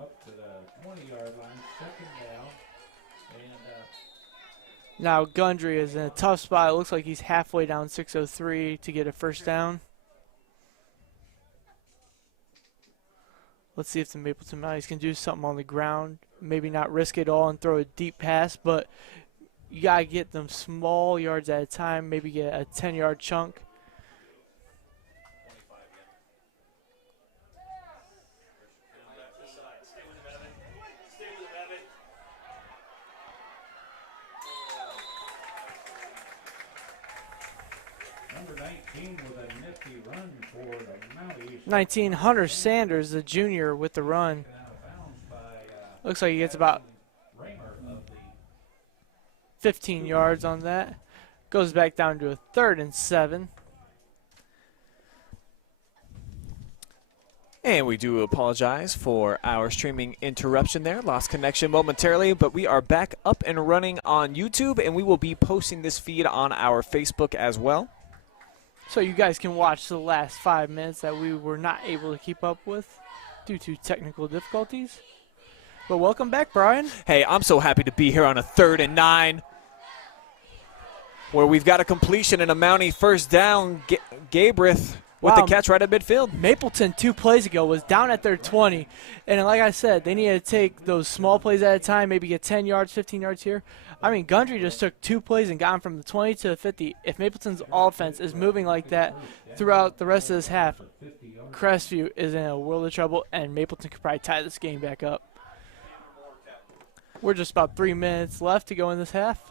up to the 20-yard line, second down. And now Gundry is in a tough spot. It looks like he's halfway down 603 to get a first down. Let's see if the Mapleton Mounties can do something on the ground. Maybe not risk it all and throw a deep pass, but you got to get them small yards at a time, maybe get a 10-yard chunk. number 19 with a nifty run for the Mounties. 19, Hunter Sanders, the junior, with the run. Looks like he gets about 15 yards on that. Goes back down to a 3rd and 7. And we do apologize for our streaming interruption there. Lost connection momentarily, but we are back up and running on YouTube, and we will be posting this feed on our Facebook as well. So you guys can watch the last 5 minutes that we were not able to keep up with due to technical difficulties. But welcome back, Brian. Hey, I'm so happy to be here on a 3rd and 9 where we've got a completion and a Mountie first down. Gabreth with the catch right at midfield. Mapleton 2 plays ago was down at their 20. And like I said, they needed to take those small plays at a time, maybe get 10 yards, 15 yards here. I mean, Gundry just took 2 plays and got him from the 20 to the 50. If Mapleton's offense is moving like that throughout the rest of this half, Crestview is in a world of trouble, and Mapleton could probably tie this game back up. We're just about 3 minutes left to go in this half.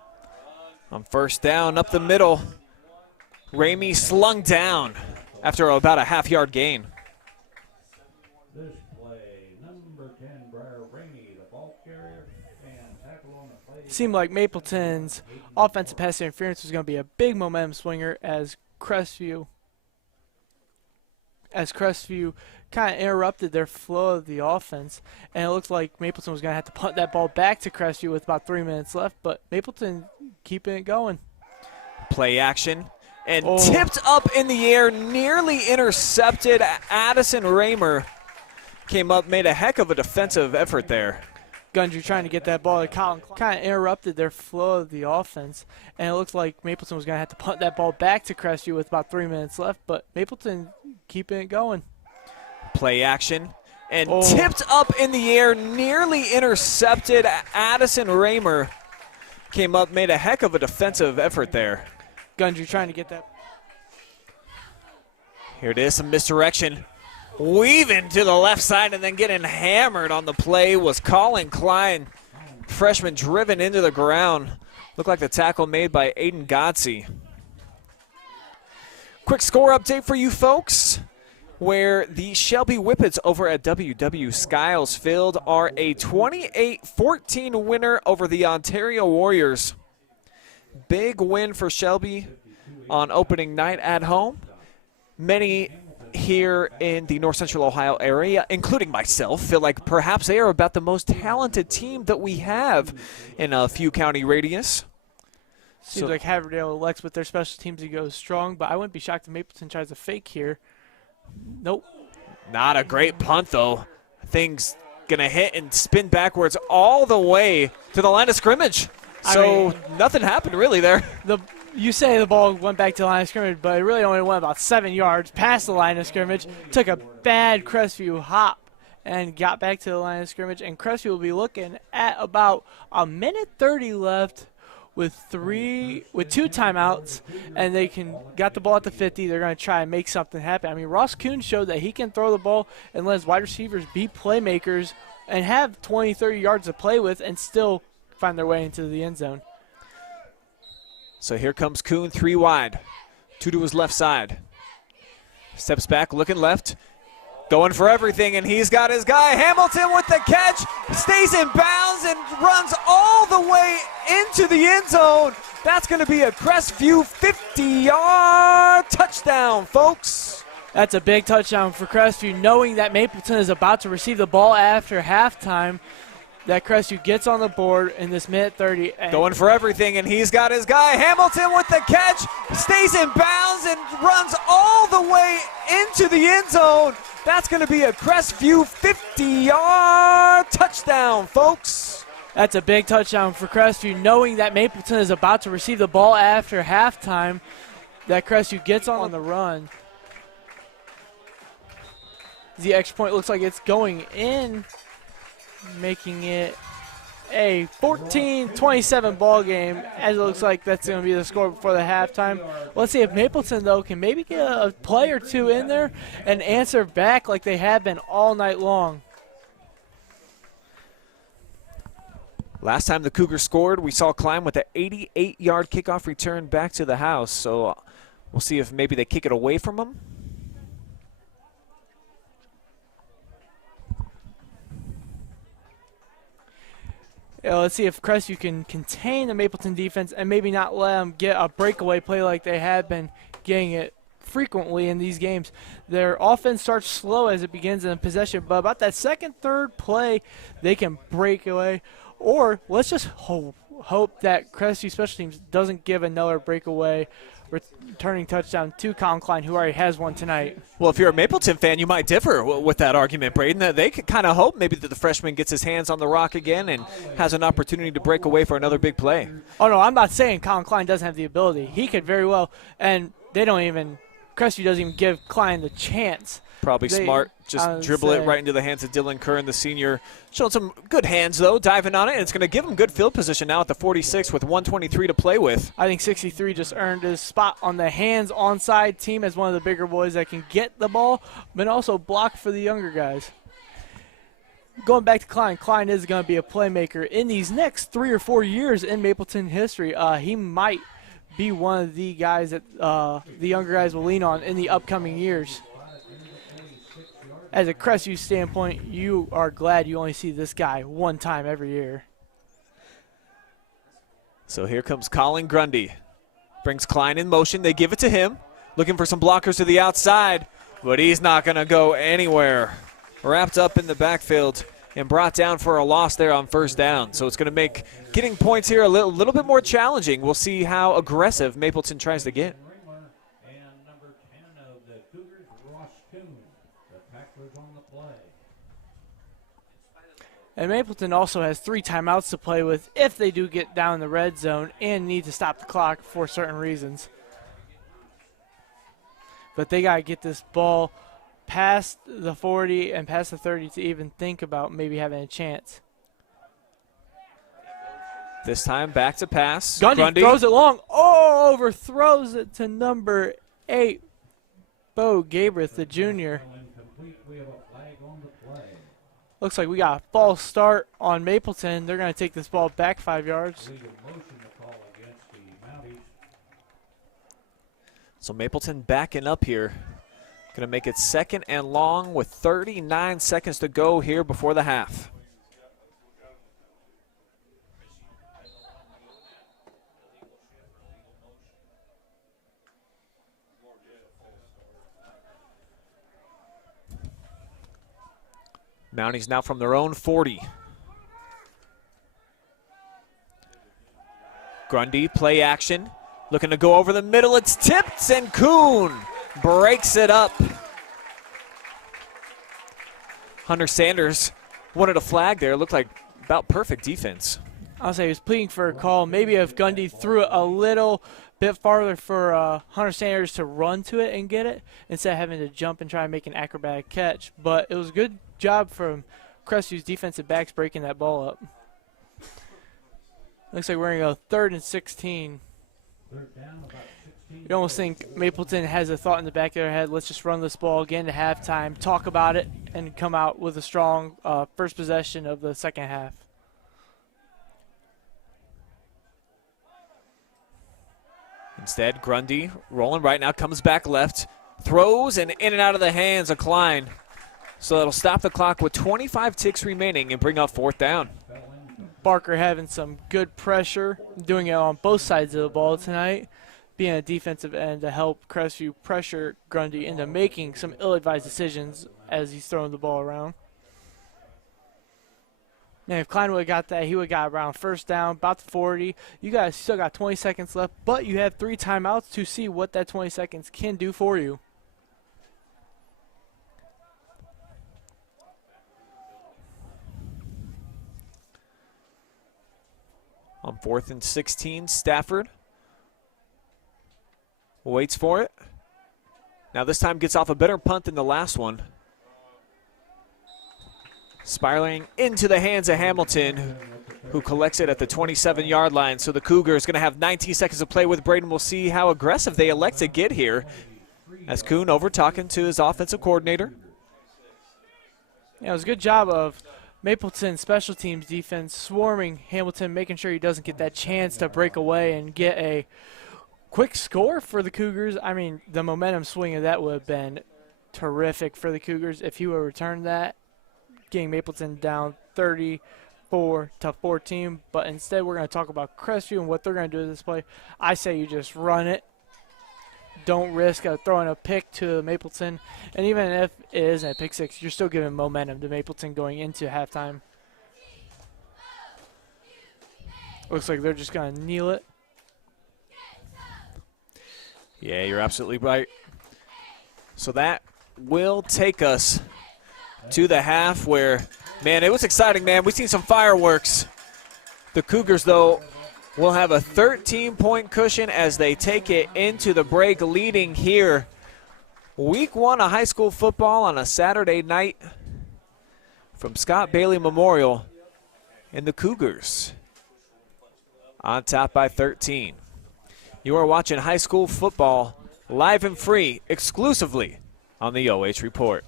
On first down, up the middle, Ramey slung down after about a half-yard gain. This play, number 10, Briar Ramey, the ball carrier, and tackle on the play. Seemed like Mapleton's offensive pass interference was going to be a big momentum swinger as Crestview kind of interrupted their flow of the offense, and it looked like Mapleton was going to have to punt that ball back to Crestview with about 3 minutes left, but Mapleton keeping it going. Play action, and tipped up in the air, nearly intercepted. Addison Raymer came up, made a heck of a defensive effort there. Gundry trying to get that ball to Colin, kind of interrupted their flow of the offense, and it looked like Mapleton was going to have to punt that ball back to Crestview with about 3 minutes left, but Mapleton keeping it going. Play action, and tipped up in the air, nearly intercepted. Addison Raymer came up, made a heck of a defensive effort there. Gundry trying to get that. Here it is, some misdirection. Weaving to the left side and then getting hammered on the play was Colin Klein. Freshman driven into the ground. Looked like the tackle made by Aiden Godsey. Quick score update for you folks, where the Shelby Whippets over at WW Skiles Field are a 28-14 winner over the Ontario Warriors. Big win for Shelby on opening night at home. Many here in the North Central Ohio area, including myself, feel like perhaps they are about the most talented team that we have in a few county radius. Seems like Haverdale elects with their special teams to go strong, but I wouldn't be shocked if Mapleton tries a fake here. Nope. Not a great punt, though. Thing's going to hit and spin backwards all the way to the line of scrimmage. So nothing happened really there. You say the ball went back to the line of scrimmage, but it really only went about 7 yards past the line of scrimmage. Took a bad Crestview hop and got back to the line of scrimmage. And Crestview will be looking at about a minute 30 left with 2 timeouts, and they got the ball at the 50. They're going to try and make something happen. I mean, Ross Kuhn showed that he can throw the ball and let his wide receivers be playmakers and have 20, 30 yards to play with and still find their way into the end zone. So here comes Kuhn, 3 wide. 2 to his left side. Steps back, looking left. Going for everything, and he's got his guy. Hamilton with the catch. Stays in bounds and runs all the way into the end zone. That's going to be a Crestview 50-yard touchdown, folks. That's a big touchdown for Crestview, knowing that Mapleton is about to receive the ball after halftime. That Crestview gets on the board in this minute 30. Going for everything, and he's got his guy. Hamilton with the catch. Stays in bounds and runs all the way into the end zone. That's going to be a Crestview 50-yard touchdown, folks. That's a big touchdown for Crestview, knowing that Mapleton is about to receive the ball after halftime. That Crestview gets on the run. The extra point looks like it's going in, making it a 14-27 ball game, as it looks like that's going to be the score before the halftime. Let's see if Mapleton, though, can maybe get a play or two in there and answer back like they have been all night long. Last time the Cougars scored, we saw Klein with an 88-yard kickoff return back to the house. So we'll see if maybe they kick it away from them. Let's see if Crestview can contain the Mapleton defense and maybe not let them get a breakaway play like they have been getting it frequently in these games. Their offense starts slow as it begins in possession, but about that second, third play, they can break away. Or let's just hope that Crestview special teams doesn't give another breakaway returning touchdown to Colin Klein, who already has one tonight. Well, if you're a Mapleton fan, you might differ with that argument, Braden. That they could kind of hope maybe that the freshman gets his hands on the rock again and has an opportunity to break away for another big play. Oh, no, I'm not saying Colin Klein doesn't have the ability. He could very well, and they don't even, Crestview doesn't even give Klein the chance. Probably smart. Just dribble it right into the hands of Dylan Curran, the senior. Showing some good hands, though, diving on it. And it's going to give him good field position now at the 46 with 1:23 to play with. I think 63 just earned his spot on the hands onside team as one of the bigger boys that can get the ball, but also block for the younger guys. Going back to Klein, Klein is going to be a playmaker in these next 3 or 4 years in Mapleton history. He might be one of the guys that the younger guys will lean on in the upcoming years. As a Crestview standpoint, you are glad you only see this guy one time every year. So here comes Colin Grundy. Brings Klein in motion. They give it to him. Looking for some blockers to the outside, but he's not going to go anywhere. Wrapped up in the backfield and brought down for a loss there on first down. So it's going to make getting points here a little bit more challenging. We'll see how aggressive Mapleton tries to get. And Mapleton also has 3 timeouts to play with if they do get down in the red zone and need to stop the clock for certain reasons. But they got to get this ball past the 40 and past the 30 to even think about maybe having a chance. This time back to pass. Grundy throws it long. Oh, overthrows it to number 8, Bo Gabreth, the junior. Looks like we got a false start on Mapleton. They're going to take this ball back 5 yards. So Mapleton backing up here. Going to make it 2nd and long with 39 seconds to go here before the half. Mounties now from their own 40. Grundy, play action. Looking to go over the middle. It's tipped, and Kuhn breaks it up. Hunter Sanders wanted a flag there. It looked like about perfect defense. I'll say he was pleading for a call. Maybe if Grundy threw it a little bit farther for Hunter Sanders to run to it and get it instead of having to jump and try and make an acrobatic catch. But it was a good job from Crestview's defensive backs breaking that ball up. Looks like we're going to go 3rd and 16. You almost think Mapleton has a thought in the back of their head, let's just run this ball again to halftime, talk about it, and come out with a strong first possession of the second half. Instead, Grundy rolling right now, comes back left, throws, and in and out of the hands of Klein. So that'll stop the clock with 25 ticks remaining and bring up 4th down. Barker having some good pressure, doing it on both sides of the ball tonight, being a defensive end to help Crestview pressure Grundy into making some ill-advised decisions as he's throwing the ball around. Man, if Klein would have got that, he would have got around 1st down, about the 40. You guys still got 20 seconds left, but you have 3 timeouts to see what that 20 seconds can do for you. On 4th and 16, Stafford waits for it. Now this time gets off a better punt than the last one. Spiraling into the hands of Hamilton, who collects it at the 27-yard line. So the Cougars going to have 19 seconds to play with. Braden will see how aggressive they elect to get here, as Kuhn over talking to his offensive coordinator. Yeah, it was a good job of Mapleton special teams defense swarming Hamilton, making sure he doesn't get that chance to break away and get a quick score for the Cougars. I mean, the momentum swing of that would have been terrific for the Cougars if he would have returned that, getting Mapleton down 34-14. But instead, we're going to talk about Crestview and what they're going to do with this play. I say you just run it. Don't risk throwing a pick to Mapleton. And even if it isn't a pick six, you're still giving momentum to Mapleton going into halftime. Looks like they're just going to kneel it. Yeah, you're absolutely right. So that will take us to the half where, man, it was exciting, man. We've seen some fireworks. The Cougars, though, will have a 13-point cushion as they take it into the break, leading here. Week 1 of high school football on a Saturday night from Scott Bailey Memorial. And the Cougars on top by 13. You are watching high school football live and free exclusively on the OH Report.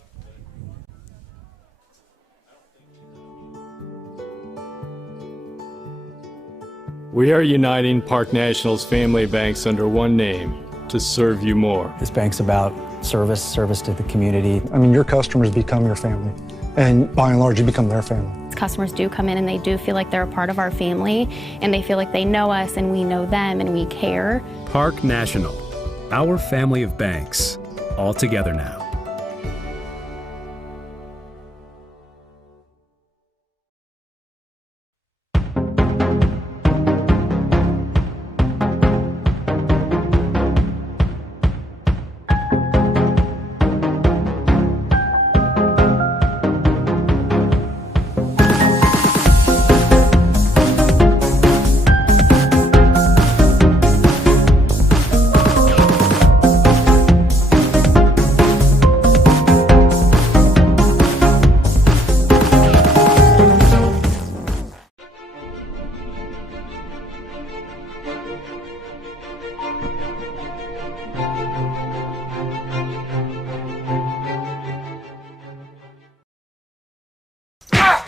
We are uniting Park National's family of banks under one name to serve you more. This bank's about service to the community. I mean, your customers become your family, and by and large, you become their family. Customers do come in and they do feel like they're a part of our family, and they feel like they know us and we know them and we care. Park National, our family of banks, all together now.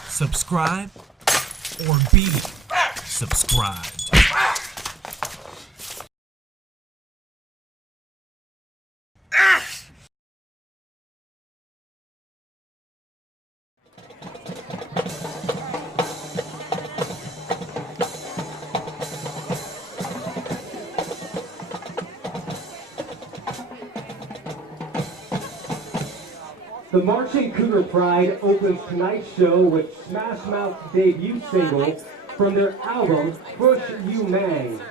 Subscribe or be subscribed. The Marching Cougar Pride opens tonight's show with Smash Mouth's debut single from their album, Push You Mang.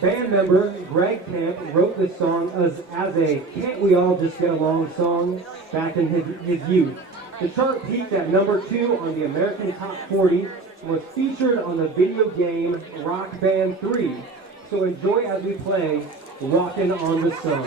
Band member Greg Camp wrote this song as a Can't We All Just Get Along song back in his youth. The chart peaked at number 2 on the American Top 40 and was featured on the video game Rock Band 3. So enjoy as we play Rockin' on the Sun.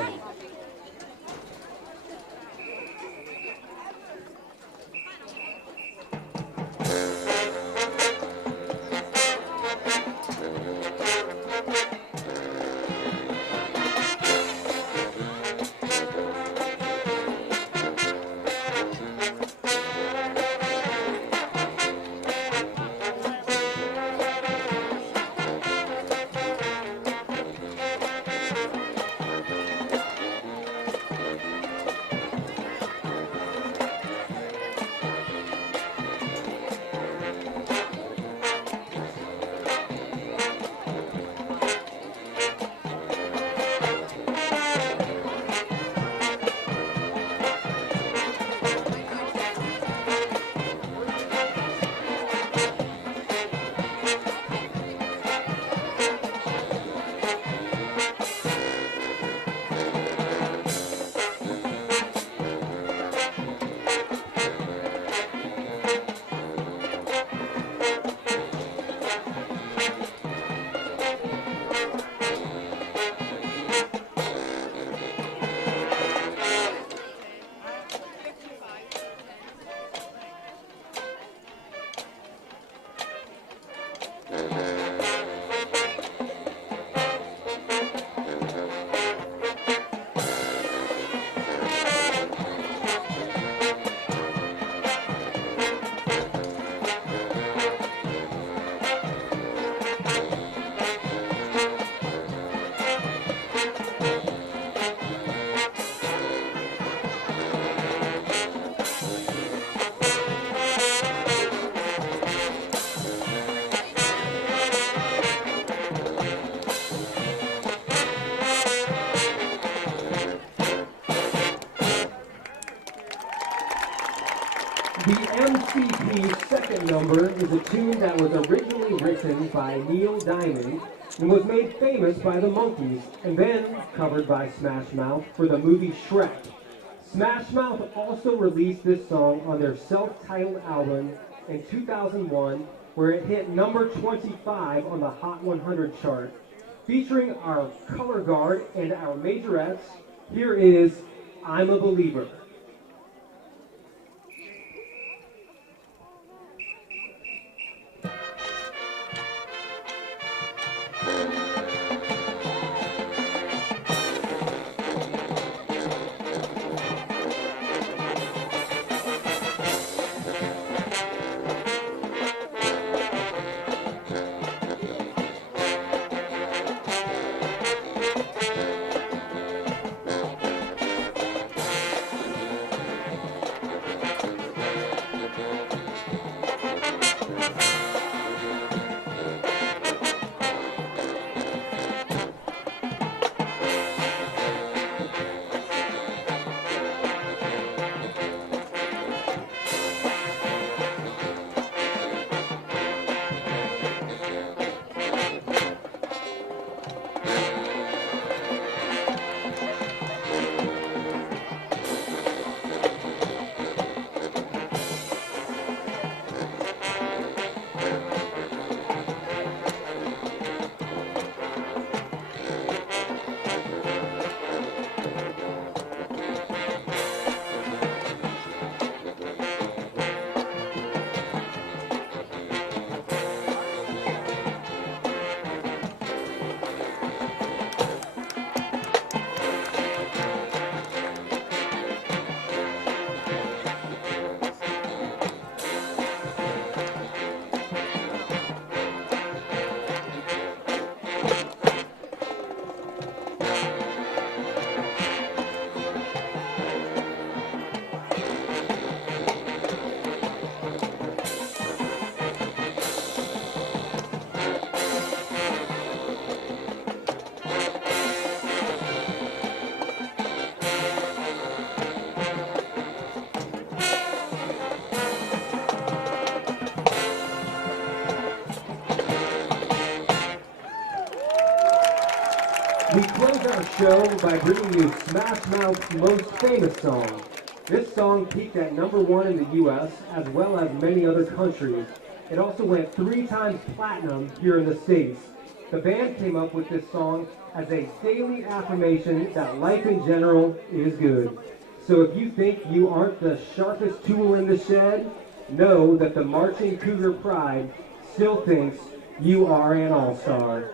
The MCP's second number is a tune that was originally written by Neil Diamond and was made famous by the Monkees and then covered by Smash Mouth for the movie Shrek. Smash Mouth also released this song on their self-titled album in 2001, where it hit number 25 on the Hot 100 chart. Featuring our color guard and our majorettes, here is I'm a Believer. We close our show by bringing you Smash Mouth's most famous song. This song peaked at #1 in the U.S. as well as many other countries. It also went 3 times platinum here in the States. The band came up with this song as a daily affirmation that life in general is good. So if you think you aren't the sharpest tool in the shed, know that the Marching Cougar Pride still thinks you are an all-star.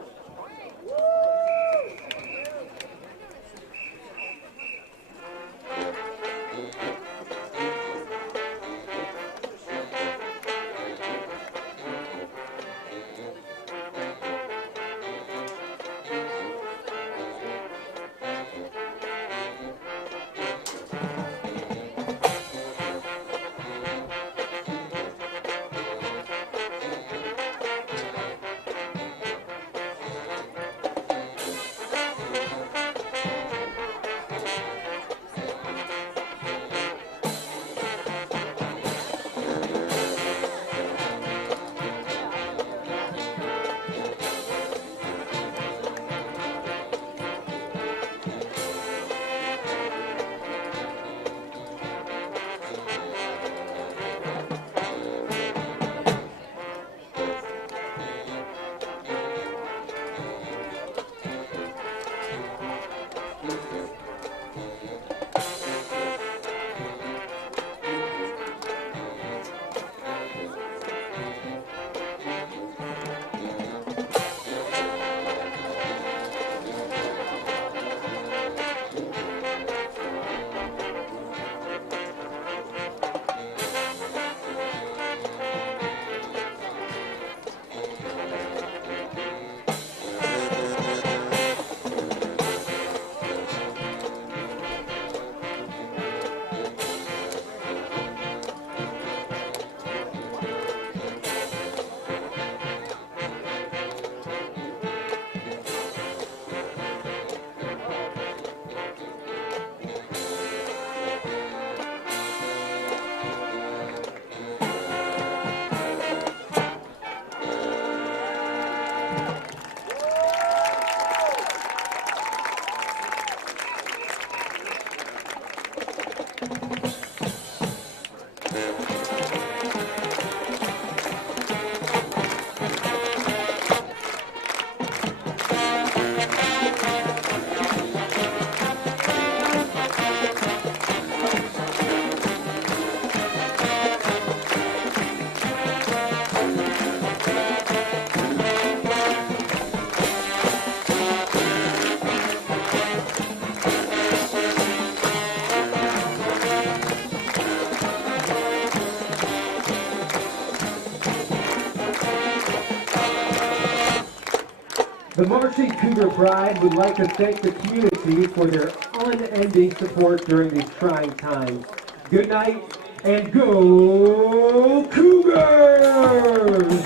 The Marcy Cougar Pride would like to thank the community for their unending support during these trying times. Good night and go Cougars!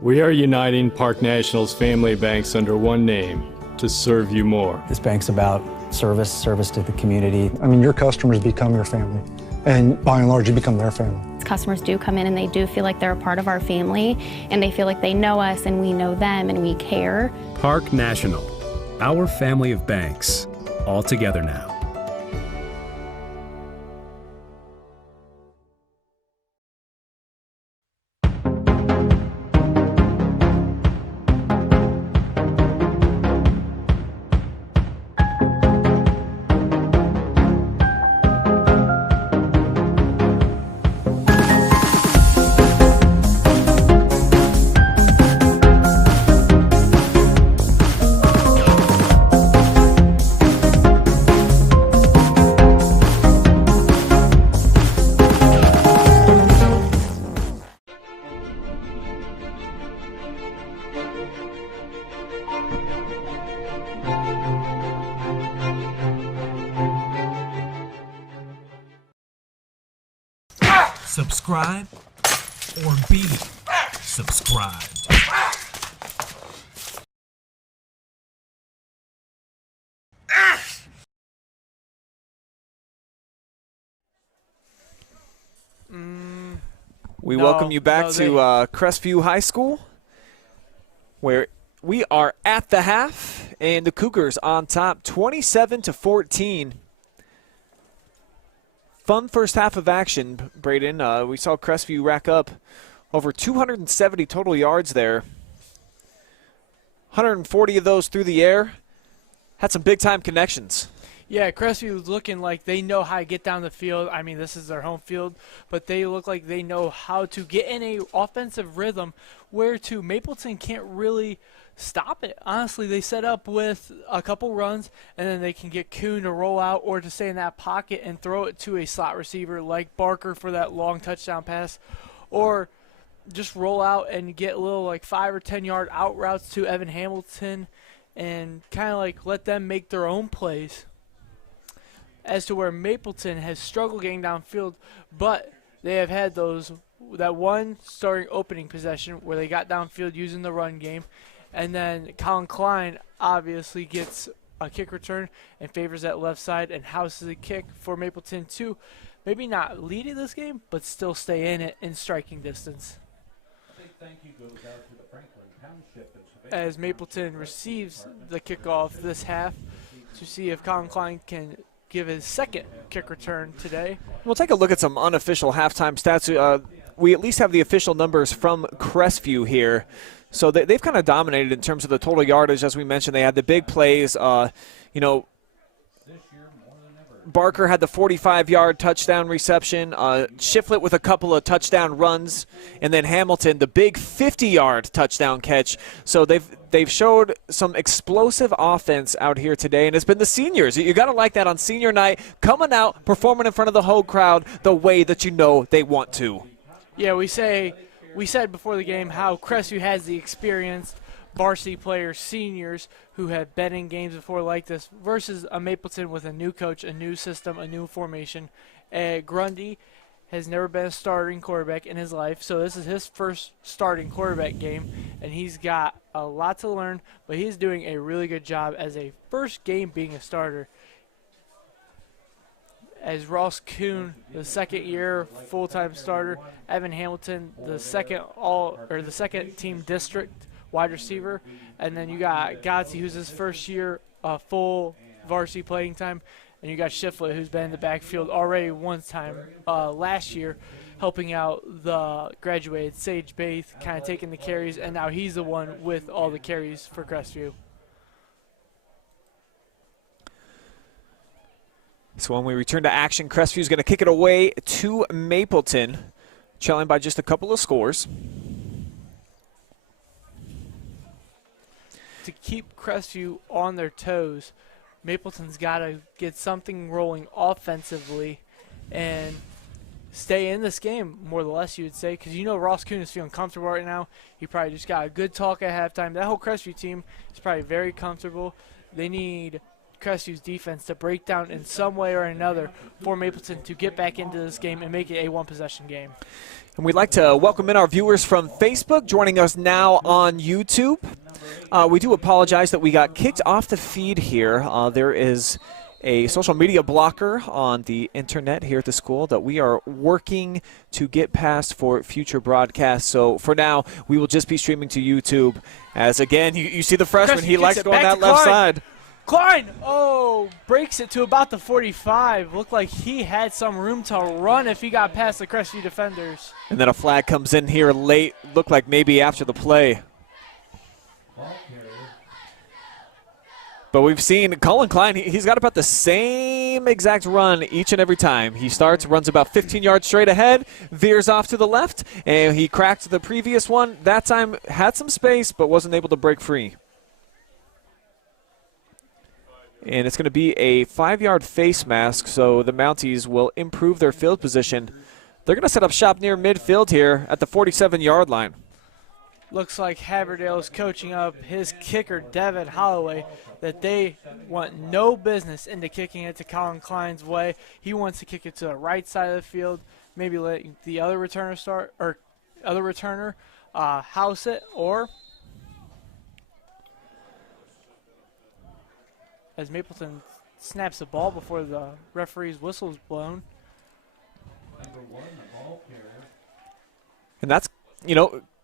We are uniting Park National's family banks under one name to serve you more. This bank's about service to the community. I mean, your customers become your family, and by and large, you become their family. Customers do come in and they do feel like they're a part of our family, and they feel like they know us and we know them and we care. Park National, our family of banks, all together now. Subscribe or be subscribed. We welcome you back to Crestview High School, where we are at the half, and the Cougars on top, 27-14. Fun first half of action, Braden. We saw Crestview rack up over 270 total yards there. 140 of those through the air. Had some big-time connections. Yeah, Crestview was looking like they know how to get down the field. I mean, this is their home field, but they look like they know how to get in a offensive rhythm where Mapleton can't really stop it. Honestly, they set up with a couple runs, and then they can get Kuhn to roll out or to stay in that pocket and throw it to a slot receiver like Barker for that long touchdown pass, or just roll out and get little like 5 or 10 yard out routes to Evan Hamilton and kind of like let them make their own plays. As to where Mapleton has struggled getting downfield, but they have had that one starting opening possession where they got downfield using the run game. And then Colin Klein obviously gets a kick return and favors that left side and houses a kick for Mapleton to maybe not lead in this game, but still stay in it in striking distance. A big thank you goes out to the Franklin Township as Mapleton receives the kickoff this half to see if Colin Klein can give his second kick return today. We'll take a look at some unofficial halftime stats. We at least have the official numbers from Crestview here. So they've kind of dominated in terms of the total yardage. As we mentioned, they had the big plays. Barker had the 45-yard touchdown reception. Shiflett with a couple of touchdown runs. And then Hamilton, the big 50-yard touchdown catch. So they've showed some explosive offense out here today. And it's been the seniors. You got to like that on senior night, coming out, performing in front of the whole crowd the way that you know they want to. Yeah, we said before the game how Crestview has the experienced varsity players, seniors, who have been in games before like this, versus a Mapleton with a new coach, a new system, a new formation. Grundy has never been a starting quarterback in his life, so this is his first starting quarterback game. and he's got a lot to learn, but he's doing a really good job as a first game being a starter. As Ross Kuhn, the second-year full-time starter, Evan Hamilton, the second team district wide receiver, and then you got Godsey, who's his first year full varsity playing time, and you got Shiflett, who's been in the backfield already one time last year, helping out the graduated Sage Baith, kind of taking the carries, and now he's the one with all the carries for Crestview. So when we return to action, Crestview's going to kick it away to Mapleton, trailing by just a couple of scores. To keep Crestview on their toes, Mapleton's got to get something rolling offensively and stay in this game, more or less, you would say, because you know Ross Kuhn is feeling comfortable right now. He probably just got a good talk at halftime. That whole Crestview team is probably very comfortable. They need Crestview's defense to break down in some way or another for Mapleton to get back into this game and make it a one-possession game. And we'd like to welcome in our viewers from Facebook, joining us now on YouTube. We do apologize that we got kicked off the feed here. There is a social media blocker on the internet here at the school that we are working to get past for future broadcasts. So for now, we will just be streaming to YouTube. As again, you see the freshman, he likes going that left side. Klein, breaks it to about the 45. Looked like he had some room to run if he got past the Crestview defenders. And then a flag comes in here late. Looked like maybe after the play. But we've seen Colin Klein, he's got about the same exact run each and every time. He starts, runs about 15 yards straight ahead, veers off to the left, and he cracked the previous one. That time had some space, but wasn't able to break free. And it's going to be a 5-yard face mask, so the Mounties will improve their field position. They're going to set up shop near midfield here at the 47-yard line. Looks like Haverdale is coaching up his kicker, Devin Holloway, that they want no business into kicking it to Colin Klein's way. He wants to kick it to the right side of the field, maybe let the other returner house it, or as Mapleton snaps the ball before the referee's whistle is blown. And that's,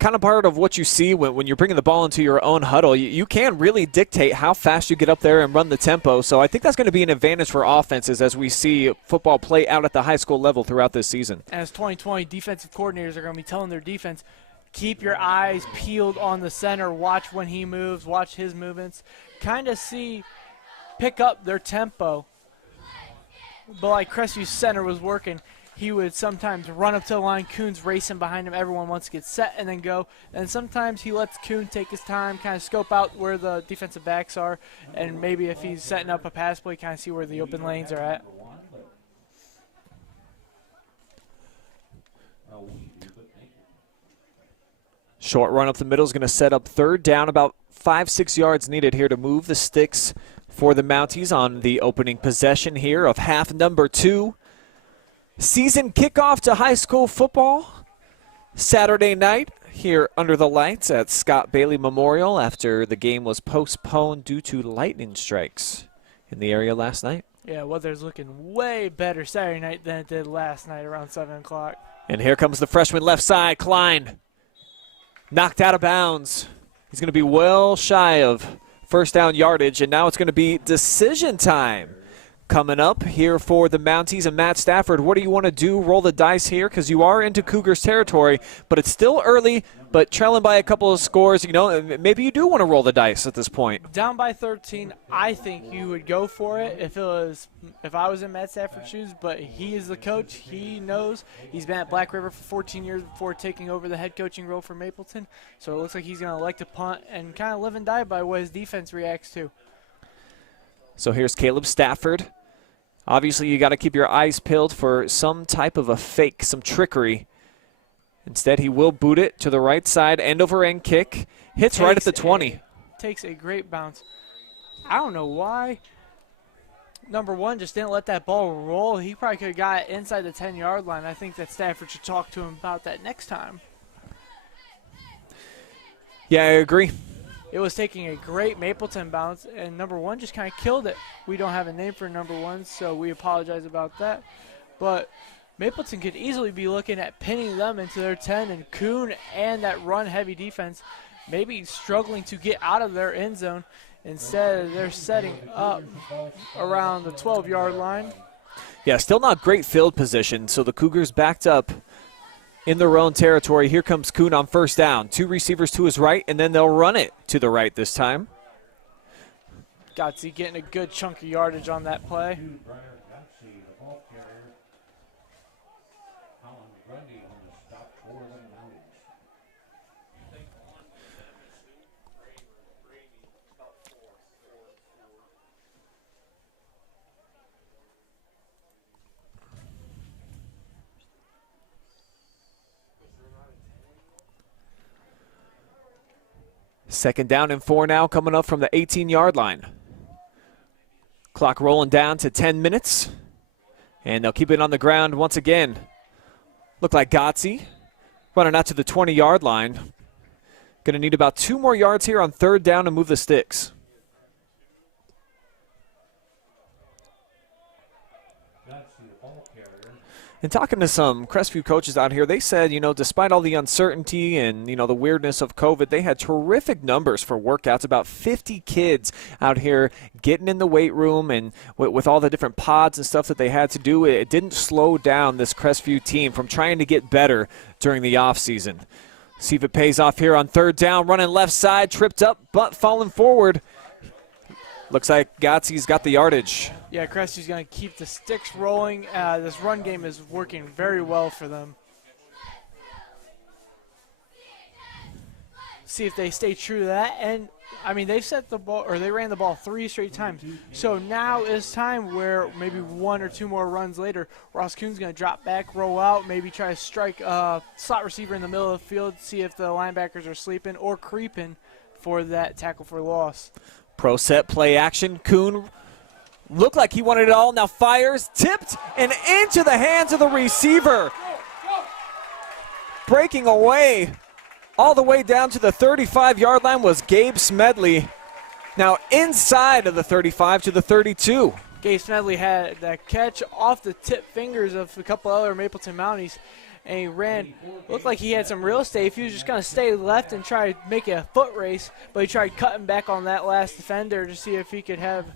kind of part of what you see when you're bringing the ball into your own huddle. You can really dictate how fast you get up there and run the tempo. So I think that's going to be an advantage for offenses as we see football play out at the high school level throughout this season. As 2020 defensive coordinators are going to be telling their defense, keep your eyes peeled on the center, watch when he moves, watch his movements, kind of pick up their tempo. But like Crestview's center was working, he would sometimes run up to the line. Kuhn's racing behind him. Everyone wants to get set and then go. And sometimes he lets Kuhn take his time, kind of scope out where the defensive backs are, and maybe if he's setting up a pass play, kind of see where the open lanes are at. Short run up the middle is going to set up third down, about 5-6 yards needed here to move the sticks for the Mounties on the opening possession here of half number 2. Season kickoff to high school football Saturday night here under the lights at Scott Bailey Memorial after the game was postponed due to lightning strikes in the area last night. Yeah, weather's looking way better Saturday night than it did last night around 7 o'clock. And here comes the freshman left side, Klein. Knocked out of bounds. He's going to be well shy of first down yardage, and now it's going to be decision time. Coming up here for the Mounties and Matt Stafford. What do you want to do? Roll the dice here because you are into Cougars territory, but it's still early, but trailing by a couple of scores. Maybe you do want to roll the dice at this point. Down by 13, I think you would go for it if I was in Matt Stafford's shoes, but he is the coach. He knows. He's been at Black River for 14 years before taking over the head coaching role for Mapleton, so it looks like he's going to elect to punt and kind of live and die by what his defense reacts to. So here's Caleb Stafford. Obviously, you got to keep your eyes peeled for some type of a fake, some trickery. Instead, he will boot it to the right side, end-over-end kick. Hits right at the 20. Takes a great bounce. I don't know why. Number one just didn't let that ball roll. He probably could have got it inside the 10-yard line. I think that Stafford should talk to him about that next time. Yeah, I agree. It was taking a great Mapleton bounce, and number 1 just kind of killed it. We don't have a name for number 1, so we apologize about that. But Mapleton could easily be looking at pinning them into their 10, and Kuhn and that run-heavy defense maybe struggling to get out of their end zone. Instead, they're setting up around the 12-yard line. Yeah, still not great field position, so the Cougars backed up in their own territory. Here comes Kuhn on first down. 2 receivers to his right, and then they'll run it to the right this time. Gotsey getting a good chunk of yardage on that play. Second down and 4 now, coming up from the 18-yard line. Clock rolling down to 10 minutes. And they'll keep it on the ground once again. Look like Gotsey running out to the 20-yard line. Going to need about 2 more yards here on third down to move the sticks. And talking to some Crestview coaches out here, they said, despite all the uncertainty and, the weirdness of COVID, they had terrific numbers for workouts. About 50 kids out here getting in the weight room, and with all the different pods and stuff that they had to do, it didn't slow down this Crestview team from trying to get better during the offseason. See if it pays off here on third down. Running left side, tripped up, but falling forward. Looks like Gotsey's got the yardage. Yeah, Crestvew's going to keep the sticks rolling. This run game is working very well for them. See if they stay true to that. And, they've set the ball, or they ran the ball 3 straight times. So now is time where maybe 1 or 2 more runs later, Ross Kuhn's going to drop back, roll out, maybe try to strike a slot receiver in the middle of the field, see if the linebackers are sleeping or creeping for that tackle for loss. Pro set play action. Kuhn looked like he wanted it all. Now fires, tipped, and into the hands of the receiver. Breaking away all the way down to the 35-yard line was Gabe Smedley. Now inside of the 35 to the 32. Gabe Smedley had that catch off the tip fingers of a couple other Mapleton Mounties, and he ran. Looked like he had some real estate. If he was just going to stay left and try to make a foot race, but he tried cutting back on that last defender to see if he could have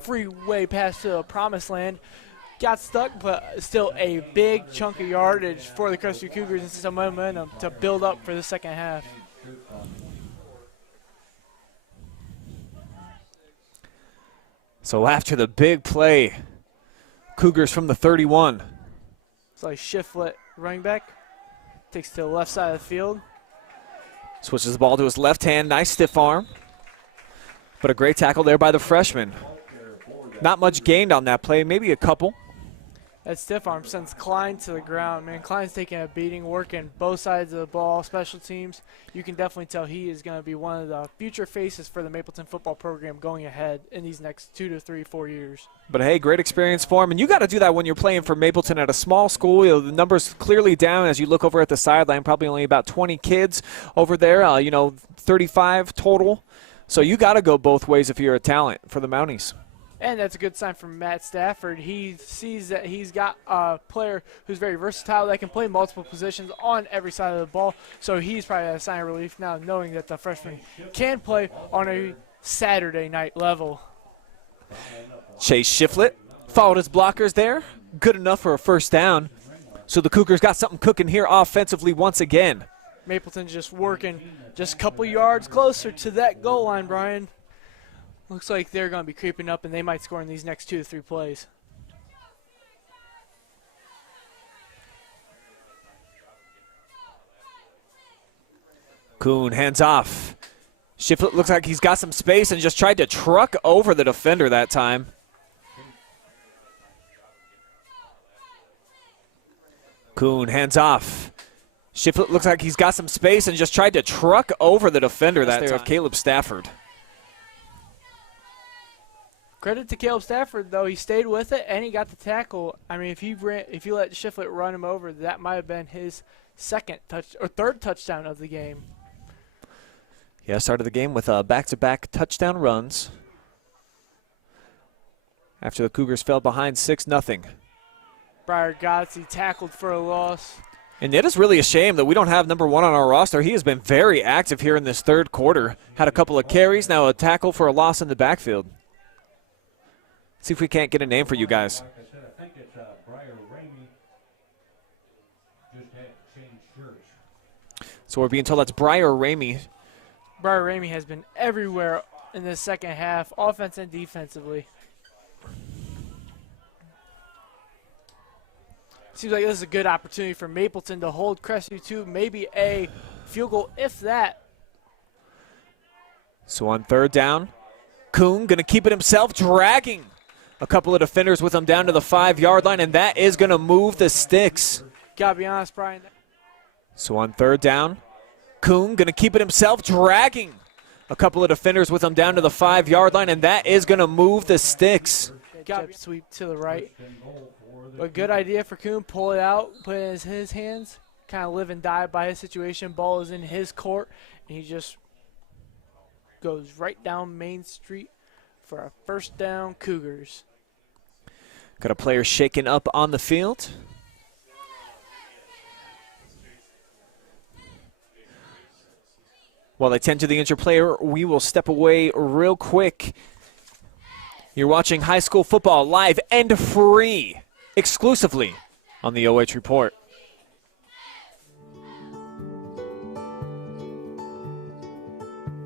free way pass to the promised land. Got stuck, but still a big chunk of yardage for the Crestview Cougars and some momentum to build up for the second half. So after the big play, Cougars from the 31. It's like Shiflett, running back, takes to the left side of the field. Switches the ball to his left hand, nice stiff arm. But a great tackle there by the freshman. Not much gained on that play, maybe a couple. That stiff arm sends Klein to the ground. Man, Klein's taking a beating, working both sides of the ball, special teams. You can definitely tell he is going to be one of the future faces for the Mapleton football program going ahead in these next 2 to 3, 4 years. But, hey, great experience for him. And you got to do that when you're playing for Mapleton at a small school. The numbers clearly down as you look over at the sideline, probably only about 20 kids over there, 35 total. So you got to go both ways if you're a talent for the Mounties. And that's a good sign from Matt Stafford. He sees that he's got a player who's very versatile that can play multiple positions on every side of the ball. So he's probably at a sign of relief now, knowing that the freshman can play on a Saturday night level. Chase Shiflett followed his blockers there. Good enough for a first down. So the Cougars got something cooking here offensively once again. Mapleton just working just a couple yards closer to that goal line, Brian. Looks like they're going to be creeping up, and they might score in these next 2 to 3 plays. Kuhn hands off. Shiflett looks like he's got some space and just tried to truck over the defender that time. Kuhn hands off. Shiflett looks like he's got some space and just tried to truck over the defender that time. Of Caleb Stafford. Credit to Caleb Stafford, though. He stayed with it, and he got the tackle. If he let Shiflett run him over, that might have been his third touchdown of the game. Yeah, started the game with back-to-back touchdown runs after the Cougars fell behind 6-0. Briar Gotze tackled for a loss. And it is really a shame that we don't have number 1 on our roster. He has been very active here in this third quarter. Had a couple of carries, now a tackle for a loss in the backfield. See if we can't get a name for you guys. Like I said, I think it's Briar Ramey. Just had to change shirts. So we're being told that's Briar Ramey. Briar Ramey has been everywhere in the second half, offense and defensively. Seems like this is a good opportunity for Mapleton to hold Crestview to maybe a field goal, if that. So on third down, Kuhn going to keep it himself, dragging a couple of defenders with him down to the 5-yard line, and that is going to move the sticks. Gotta be honest, Brian. So on third down, Kuhn going to keep it himself, dragging a couple of defenders with him down to the 5-yard line, and that is going to move the sticks. Got sweep to the right. A good idea for Kuhn. Pull it out, put it in his hands, kind of live and die by his situation. Ball is in his court, and he just goes right down Main Street for a first down, Cougars. Got a player shaken up on the field. While they tend to the injured player, we will step away real quick. You're watching high school football live and free, exclusively on the OH Report.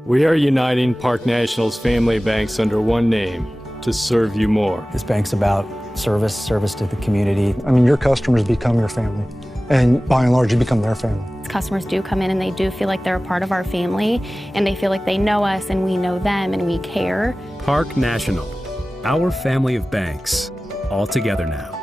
We are uniting Park National's family banks under one name to serve you more. This bank's about service to the community. I mean, your customers become your family, and by and large, you become their family. Customers do come in and they do feel like they're a part of our family, and they feel like they know us and we know them and we care. Park National, our family of banks, all together now.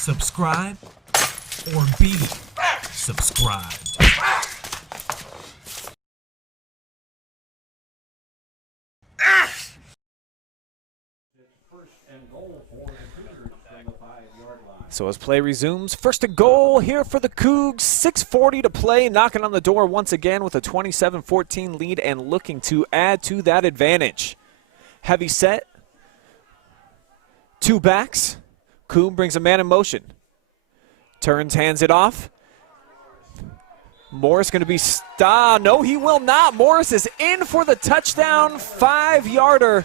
Subscribe or be subscribed. So as play resumes, first and goal here for the Cougs. 6:40 to play, knocking on the door once again with a 27-14 lead and looking to add to that advantage. Heavy set, two backs. Kuhn brings a man in motion. Turns, hands it off. Morris going to be stopped. No, he will not. Morris is in for the touchdown, 5-yarder.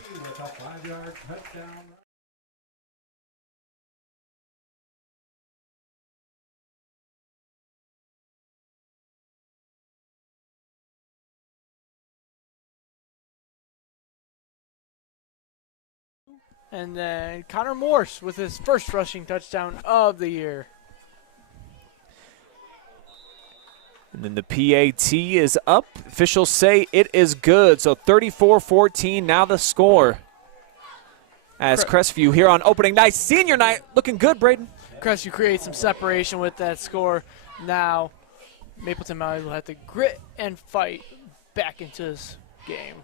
And then Connor Morse with his first rushing touchdown of the year. And then the PAT is up. Officials say it is good. So 34-14 now the score. As Crestview here on opening night, senior night, looking good, Braden. Crestview creates some separation with that score. Now Mapleton Mountain will have to grit and fight back into this game.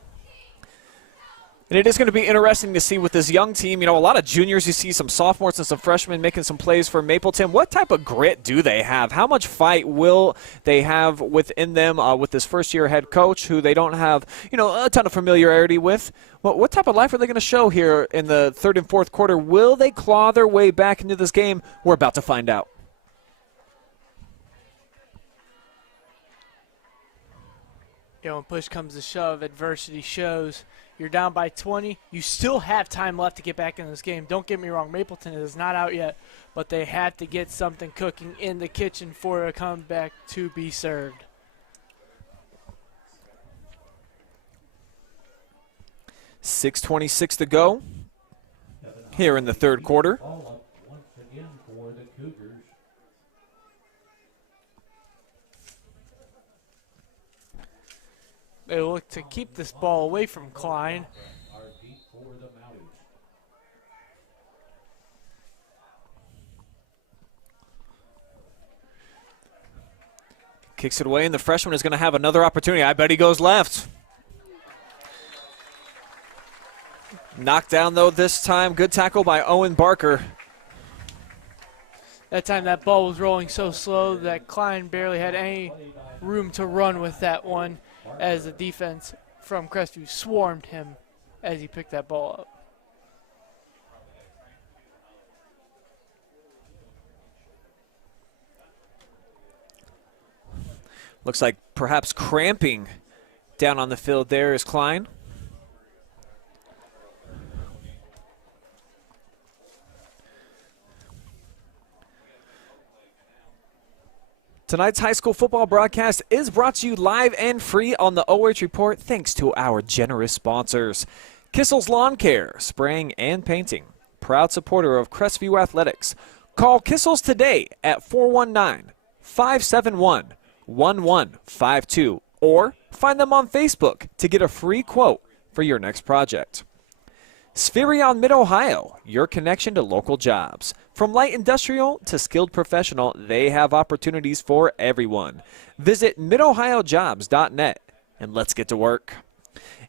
And it is going to be interesting to see with this young team, you know, a lot of juniors, you see some sophomores and some freshmen making some plays for Mapleton. What type of grit do they have? How much fight will they have within them with this first-year head coach who they don't have, you know, a ton of familiarity with? What type of life are they going to show here in the third and fourth quarter? Will they claw their way back into this game? We're about to find out. when push comes to shove, adversity shows. You're down by 20. You still have time left to get back in this game. Don't get me wrong, Mapleton is not out yet, but they have to get something cooking in the kitchen for a comeback to be served. .6:26 to go here in the third quarter. Ball up once again for the Cougars. They look to keep this ball away from Klein. Are deep for the Mounties. Kicks it away, and the freshman is going to have another opportunity. I bet he goes left. Knocked down, though, this time. Good tackle by Owen Barker. That time that ball was rolling so slow that Klein barely had any room to run with that one, as the defense from Crestview swarmed him as he picked that ball up. Looks like perhaps cramping down on the field there is Klein. Tonight's high school football broadcast is brought to you live and free on the OH Report thanks to our generous sponsors. Kissel's Lawn Care, Spraying and Painting, proud supporter of Crestview Athletics. Call Kissel's today at 419-571-1152 or find them on Facebook to get a free quote for your next project. Spherion Mid-Ohio, your connection to local jobs. From light industrial to skilled professional, they have opportunities for everyone. Visit midohiojobs.net and let's get to work.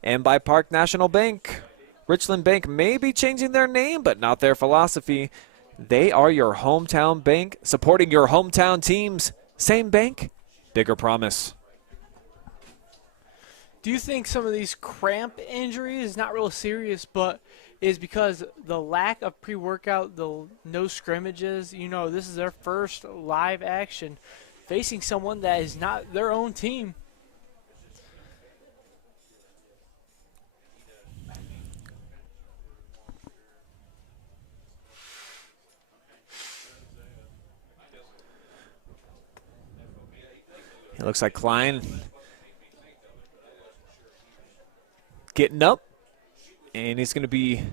And by Park National Bank. Richland Bank may be changing their name, but not their philosophy. They are your hometown bank, supporting your hometown teams. Same bank, bigger promise. Do you think some of these cramp injuries, not real serious, but is because the lack of pre-workout, the no scrimmages? You know, this is their first live action facing someone that is not their own team. It looks like Klein getting up, and he's going to be a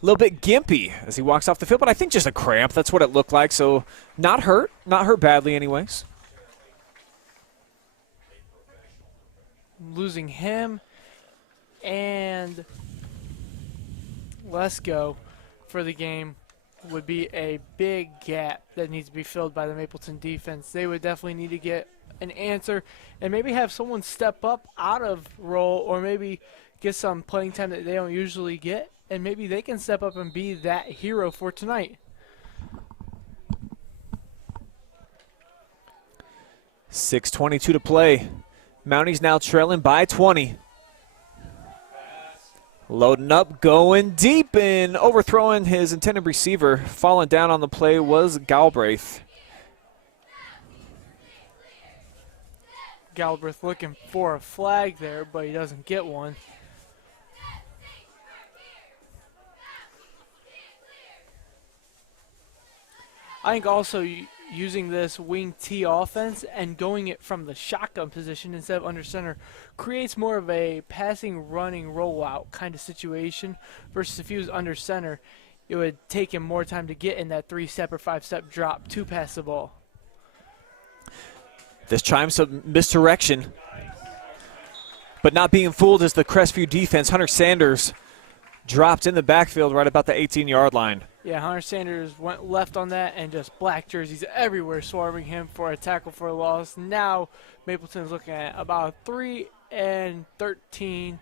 little bit gimpy as he walks off the field, but I think just a cramp. That's what it looked like, so not hurt badly anyways. Losing him, and let's go for the game would be a big gap that needs to be filled by the Mapleton defense. They would definitely need to get an answer and maybe have someone step up out of role, or maybe get some playing time that they don't usually get, and maybe they can step up and be that hero for tonight. .6:22 to play. Mounties now trailing by 20. Loading up, going deep, and overthrowing his intended receiver. Falling down on the play was Galbraith. Galbraith looking for a flag there, but he doesn't get one. I think also using this wing T offense and going it from the shotgun position instead of under center creates more of a passing, running, rollout kind of situation, versus if he was under center, it would take him more time to get in that 3-step or 5-step drop to pass the ball. This time some misdirection, but not being fooled as the Crestview defense. Hunter Sanders dropped in the backfield right about the 18-yard line. Yeah, Hunter Sanders went left on that, and just black jerseys everywhere swarming him for a tackle for a loss. Now Mapleton's looking at about 3 and 13.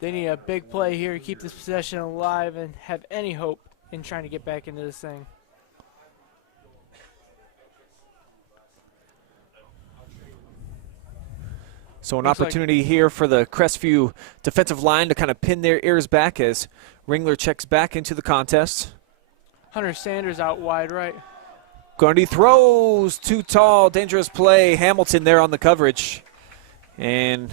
They need a big play here to keep this possession alive and have any hope in trying to get back into this thing. So an opportunity here for the Crestview defensive line to kind of pin their ears back as Ringler checks back into the contest. Hunter Sanders out wide right. Grundy throws, too tall, dangerous play. Hamilton there on the coverage. And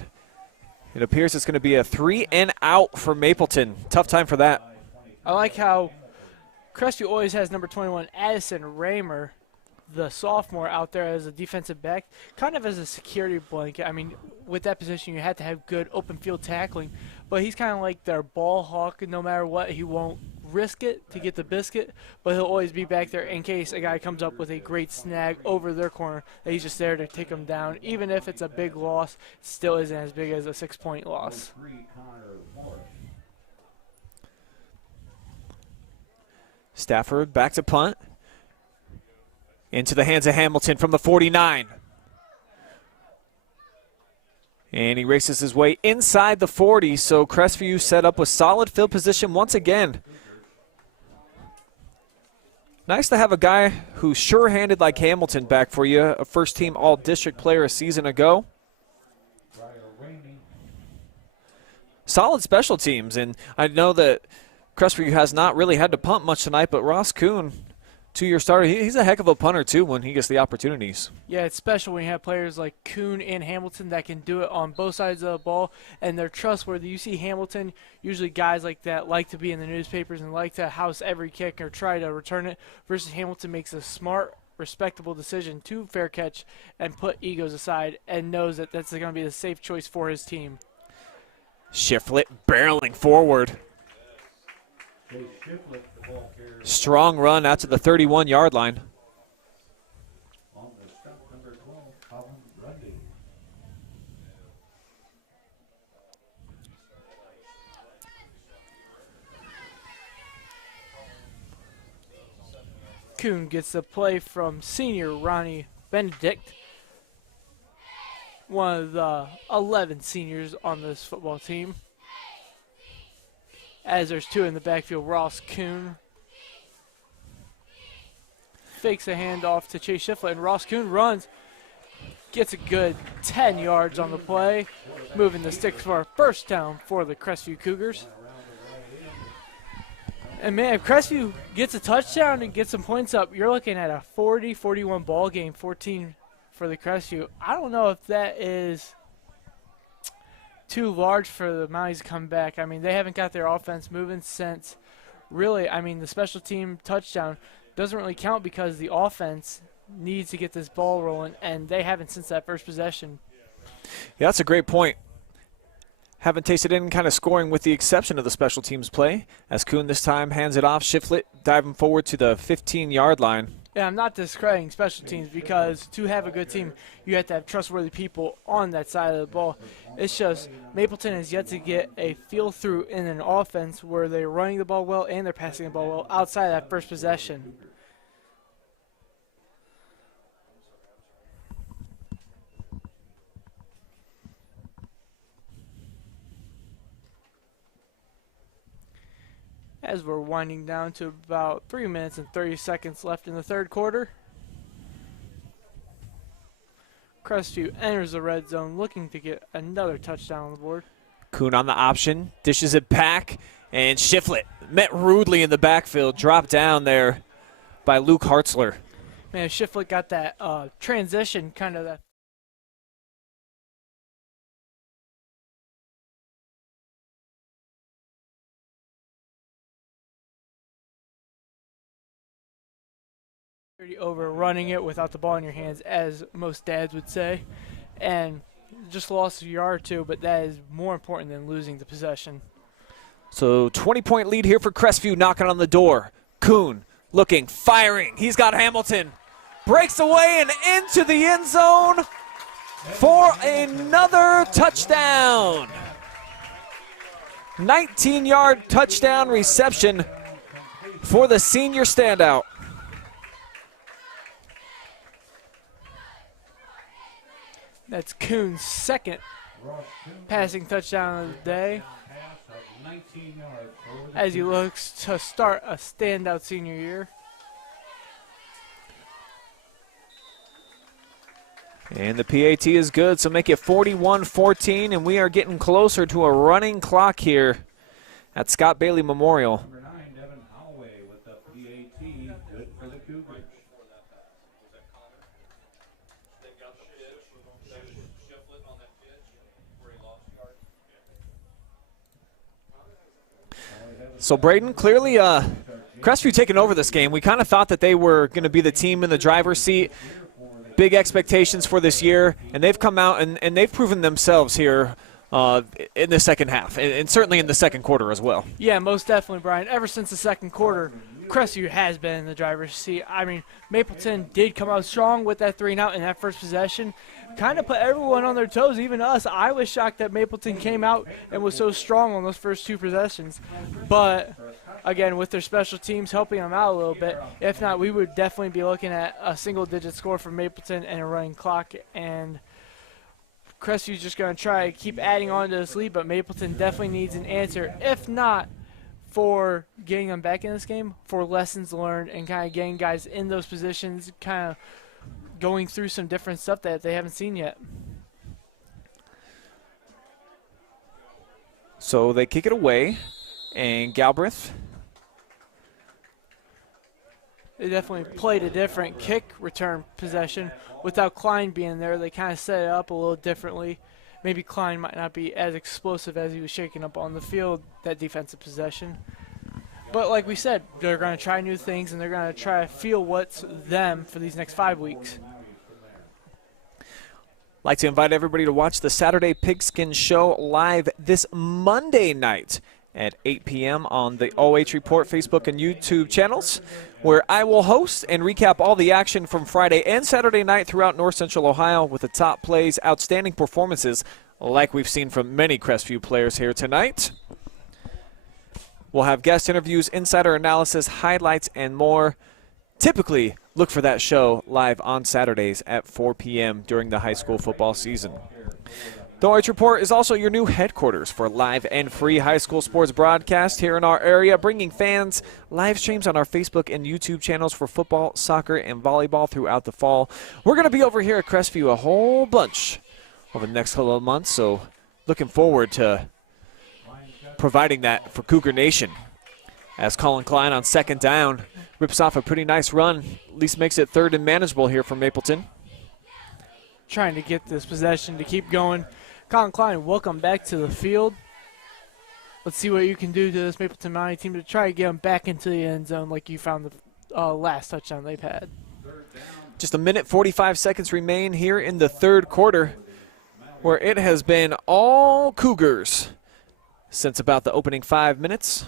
it appears it's going to be a 3-and-out for Mapleton. Tough time for that. I like how Crestview always has number 21, Addison Raymer, the sophomore, out there as a defensive back, kind of as a security blanket. I mean, with that position, you have to have good open field tackling, but he's kind of like their ball hawk. No matter what, he won't risk it to get the biscuit, but he'll always be back there in case a guy comes up with a great snag over their corner, that he's just there to take them down. Even if it's a big loss, it still isn't as big as a 6-point loss. Stafford back to punt. Into the hands of Hamilton from the 49. And he races his way inside the 40, so Crestview set up with solid field position once again. Nice to have a guy who's sure-handed like Hamilton back for you, a first-team all-district player a season ago. Solid special teams, and I know that Crestview has not really had to punt much tonight, but Ross Kuhn, two-year starter, he's a heck of a punter, too, when he gets the opportunities. Yeah, it's special when you have players like Kuhn and Hamilton that can do it on both sides of the ball, and they're trustworthy. You see Hamilton, usually guys like that like to be in the newspapers and like to house every kick or try to return it, versus Hamilton makes a smart, respectable decision to fair catch and put egos aside and knows that that's going to be the safe choice for his team. Shiflett barreling forward. Strong run out to the 31-yard line. Kuhn gets the play from senior Ronnie Benedict, one of the 11 seniors on this football team. As there's two in the backfield, Ross Kuhn fakes a handoff to Chase Shiflett, and Ross Kuhn runs, gets a good 10 yards on the play, moving the sticks for a first down for the Crestview Cougars. And man, if Crestview gets a touchdown and gets some points up, you're looking at a 40-41 ball game, 14 for the Crestview. I don't know if that is too large for the Mounties to come back. I mean, they haven't got their offense moving since really, I mean, the special team touchdown doesn't really count because the offense needs to get this ball rolling, and they haven't since that first possession. Yeah, that's a great point. Haven't tasted any kind of scoring with the exception of the special teams play, as Kuhn this time hands it off. Shiflett diving forward to the 15-yard line. Yeah, I'm not discrediting special teams because to have a good team, you have to have trustworthy people on that side of the ball. It's just Mapleton has yet to get a feel through in an offense where they're running the ball well and they're passing the ball well outside of that first possession. As we're winding down to about 3 minutes and 30 seconds left in the third quarter, Crestview enters the red zone looking to get another touchdown on the board. Kuhn on the option, dishes it back, and Shiflett met rudely in the backfield, dropped down there by Luke Hartzler. Man, Shiflett got that transition, kind of that. Over running it without the ball in your hands, as most dads would say, and just lost a yard or two, but that is more important than losing the possession. So 20-point lead here for Crestview, knocking on the door. Kuhn looking, firing. He's got Hamilton. Breaks away and into the end zone for another touchdown. 19-yard touchdown reception for the senior standout. That's Kuhn's second passing touchdown of the day, as he looks to start a standout senior year. And the PAT is good, so make it 41-14, and we are getting closer to a running clock here at Scott Bailey Memorial. So Braden, clearly Crestview taking over this game. We kind of thought that they were going to be the team in the driver's seat. Big expectations for this year, and they've come out and they've proven themselves here in the second half, and certainly in the second quarter as well. Yeah, most definitely, Brian. Ever since the second quarter, Crestview has been in the driver's seat. I mean, Mapleton did come out strong with that 3-and-out in that first possession. Kind of put everyone on their toes, even us. I was shocked that Mapleton came out and was so strong on those first 2 possessions. But, again, with their special teams helping them out a little bit, if not, we would definitely be looking at a single-digit score for Mapleton and a running clock. And Crestview's just going to try to keep adding on to this lead, but Mapleton definitely needs an answer. If not, for getting them back in this game, for lessons learned and kind of getting guys in those positions, kind of going through some different stuff that they haven't seen yet. So they kick it away, and Galbraith. They definitely played a different kick return possession. Without Klein being there, they kind of set it up a little differently. Maybe Klein might not be as explosive as he was shaking up on the field, that defensive possession. But like we said, they're going to try new things, and they're going to try to feel what's them for these next 5 weeks. Like to invite everybody to watch the Saturday Pigskin Show live this Monday night at 8 p.m. on the OH Report Facebook and YouTube channels, where I will host and recap all the action from Friday and Saturday night throughout North Central Ohio with the top plays, outstanding performances like we've seen from many Crestview players here tonight. We'll have guest interviews, insider analysis, highlights, and more. Typically, look for that show live on Saturdays at 4 p.m. during the high school football season. The OH Report is also your new headquarters for live and free high school sports broadcast here in our area, bringing fans live streams on our Facebook and YouTube channels for football, soccer, and volleyball throughout the fall. We're going to be over here at Crestview a whole bunch over the next couple of months, so looking forward to providing that for Cougar Nation. As Colin Klein on second down rips off a pretty nice run, at least makes it third and manageable here for Mapleton. Trying to get this possession to keep going. Colin Klein, welcome back to the field. Let's see what you can do to this Mapleton Mountie team to try to get them back into the end zone like you found the last touchdown they've had. Just a minute 45 seconds remain here in the third quarter, where it has been all Cougars since about the opening 5 minutes.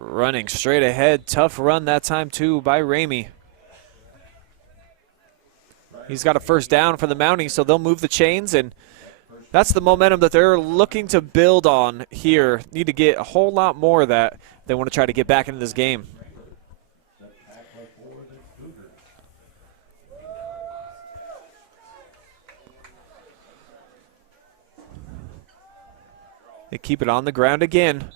Running straight ahead, tough run that time too by Ramey. He's got a first down for the Mounties, so they'll move the chains, and that's the momentum that they're looking to build on here. Need to get a whole lot more of that. They want to try to get back into this game. They keep it on the ground again.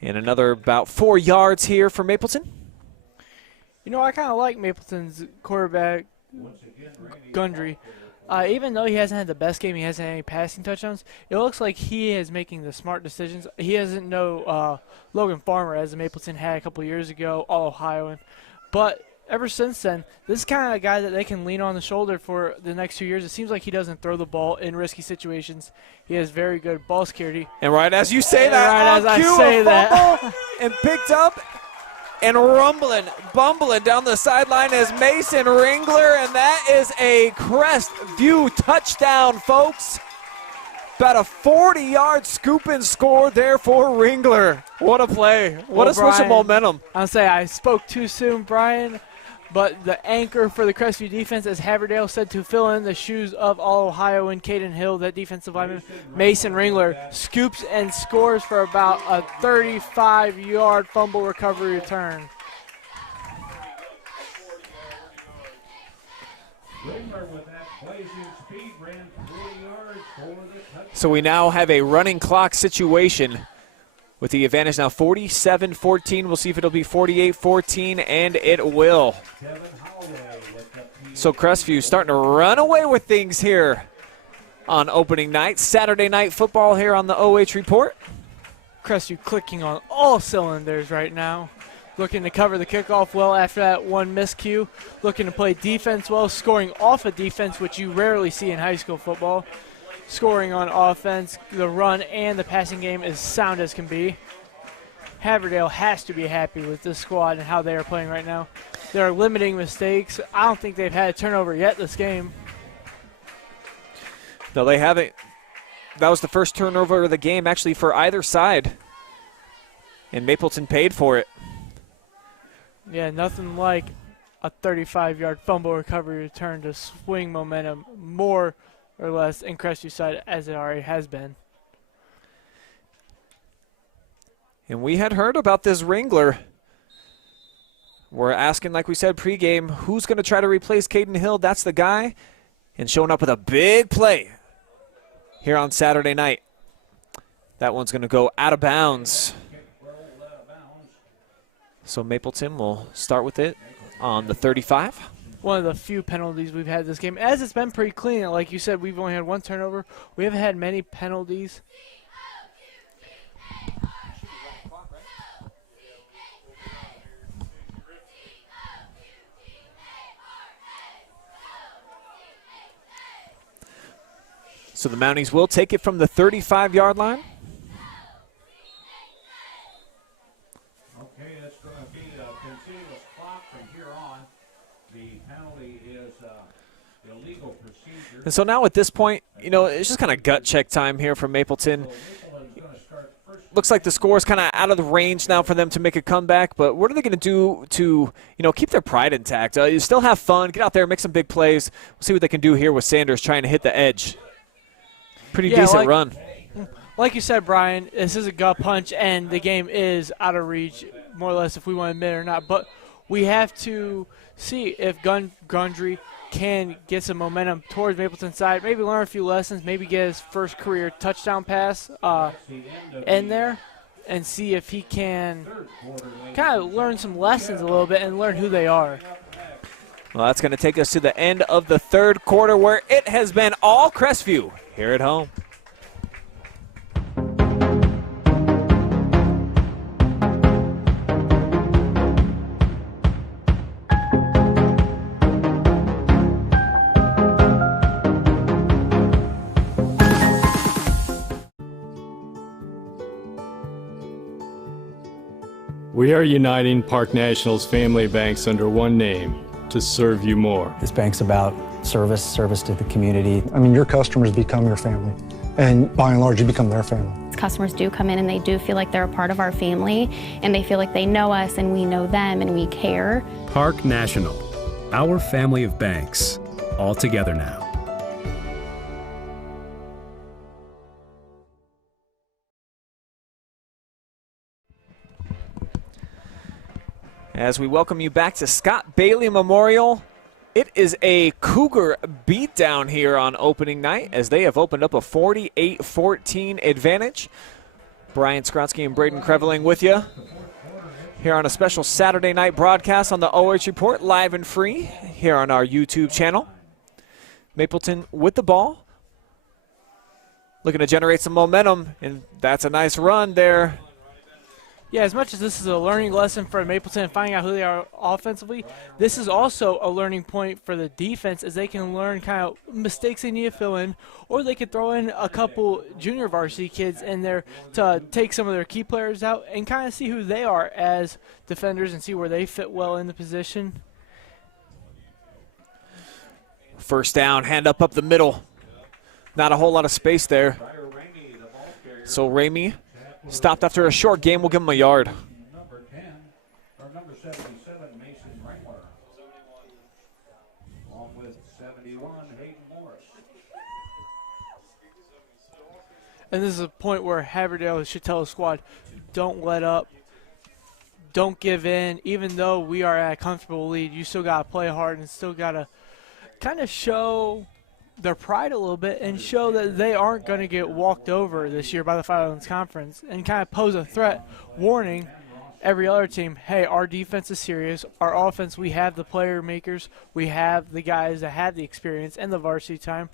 And another about 4 yards here for Mapleton. You know, I kind of like Mapleton's quarterback, Gundry. Even though he hasn't had the best game, he hasn't had any passing touchdowns, it looks like he is making the smart decisions. He doesn't know Logan Farmer, as Mapleton had a couple years ago, all Ohioan. But ever since then, this is kind of a guy that they can lean on the shoulder for the next 2 years. It seems like he doesn't throw the ball in risky situations. He has very good ball security. And right as you say that, right as I say that, and picked up and bumbling down the sideline is Mason Ringler, and that is a Crestview touchdown, folks. About a 40-yard scoop and score there for Ringler. What a play. What a switch of momentum. I'll say I spoke too soon, Brian, but the anchor for the Crestview defense, as Haverdale said, to fill in the shoes of all Ohio and Caden Hill, that defensive lineman, Mason Ringler, scoops and scores for about a 35-yard fumble recovery return. Ringler with that blazing speed ran 3 yards for the touchdown. So we now have a running clock situation with the advantage now 47-14. We'll see if it'll be 48-14, and it will. So Crestview starting to run away with things here on opening night. Saturday night football here on the OH Report. Crestview clicking on all cylinders right now. looking to cover the kickoff well after that one miscue, looking to play defense well, scoring off of defense, which you rarely see in high school football. Scoring on offense, the run and the passing game is sound as can be. Haverdale has to be happy with this squad and how they are playing right now. They're limiting mistakes. I don't think they've had a turnover yet this game. No, they haven't. That was the first turnover of the game, actually, for either side. And Mapleton paid for it. Yeah, nothing like a 35-yard fumble recovery return to swing momentum more or less in Crestview side as it already has been. And we had heard about this Wrangler. We're asking, like we said pregame, who's going to try to replace Caden Hill? That's the guy. And showing up with a big play here on Saturday night. That one's going to go out of bounds. So Mapleton will start with it on the 35. One of the few penalties we've had this game. As it's been pretty clean, like you said, we've only had one turnover. We haven't had many penalties. So the Mounties will take it from the 35-yard line. Okay, it's going to be a continuous clock from here on. The penalty is illegal procedure. And so now at this point, you know, it's just kind of gut check time here for Mapleton. Looks like the score is kind of out of the range now for them to make a comeback, but what are they going to do to, you know, keep their pride intact? You still have fun, get out there, make some big plays. We'll see what they can do here with Sanders trying to hit the edge. Pretty decent run. Like you said, Brian, this is a gut punch, and the game is out of reach, more or less, if we want to admit it or not. But we have to see if Gundry can get some momentum towards Mapleton's side, maybe learn a few lessons, maybe get his first career touchdown pass in there, and see if he can kind of learn some lessons a little bit and learn who they are. Well, that's going to take us to the end of the third quarter, where it has been all Crestview here at home. We are uniting Park National's family banks under one name to serve you more. This bank's about service to the community. I mean, your customers become your family, and by and large, you become their family. Customers do come in and they do feel like they're a part of our family, and they feel like they know us and we know them and we care. Park National, our family of banks, all together now. As we welcome you back to Scott Bailey Memorial, it is a Cougar beatdown here on opening night as they have opened up a 48-14 advantage. Brian Skronsky and Braden Kreveling with you here on a special Saturday night broadcast on the OH Report, live and free here on our YouTube channel. Mapleton with the ball, looking to generate some momentum, and that's a nice run there. Yeah, as much as this is a learning lesson for Mapleton and finding out who they are offensively, this is also a learning point for the defense as they can learn kind of mistakes they need to fill in, or they could throw in a couple junior varsity kids in there to take some of their key players out and kind of see who they are as defenders and see where they fit well in the position. First down, hand up the middle. Not a whole lot of space there. So Ramey stopped after a short game. We'll give him a yard. Number 10, or number 77, Mason Wrangler. Along with 71, Hayden Morris. And this is a point where Haverdale should tell the squad, don't let up, don't give in. Even though we are at a comfortable lead, you still got to play hard and still got to kind of show their pride a little bit and show that they aren't going to get walked over this year by the Firelands Conference and kind of pose a threat, warning every other team, hey, our defense is serious, our offense, we have the player makers, we have the guys that have the experience and the varsity time,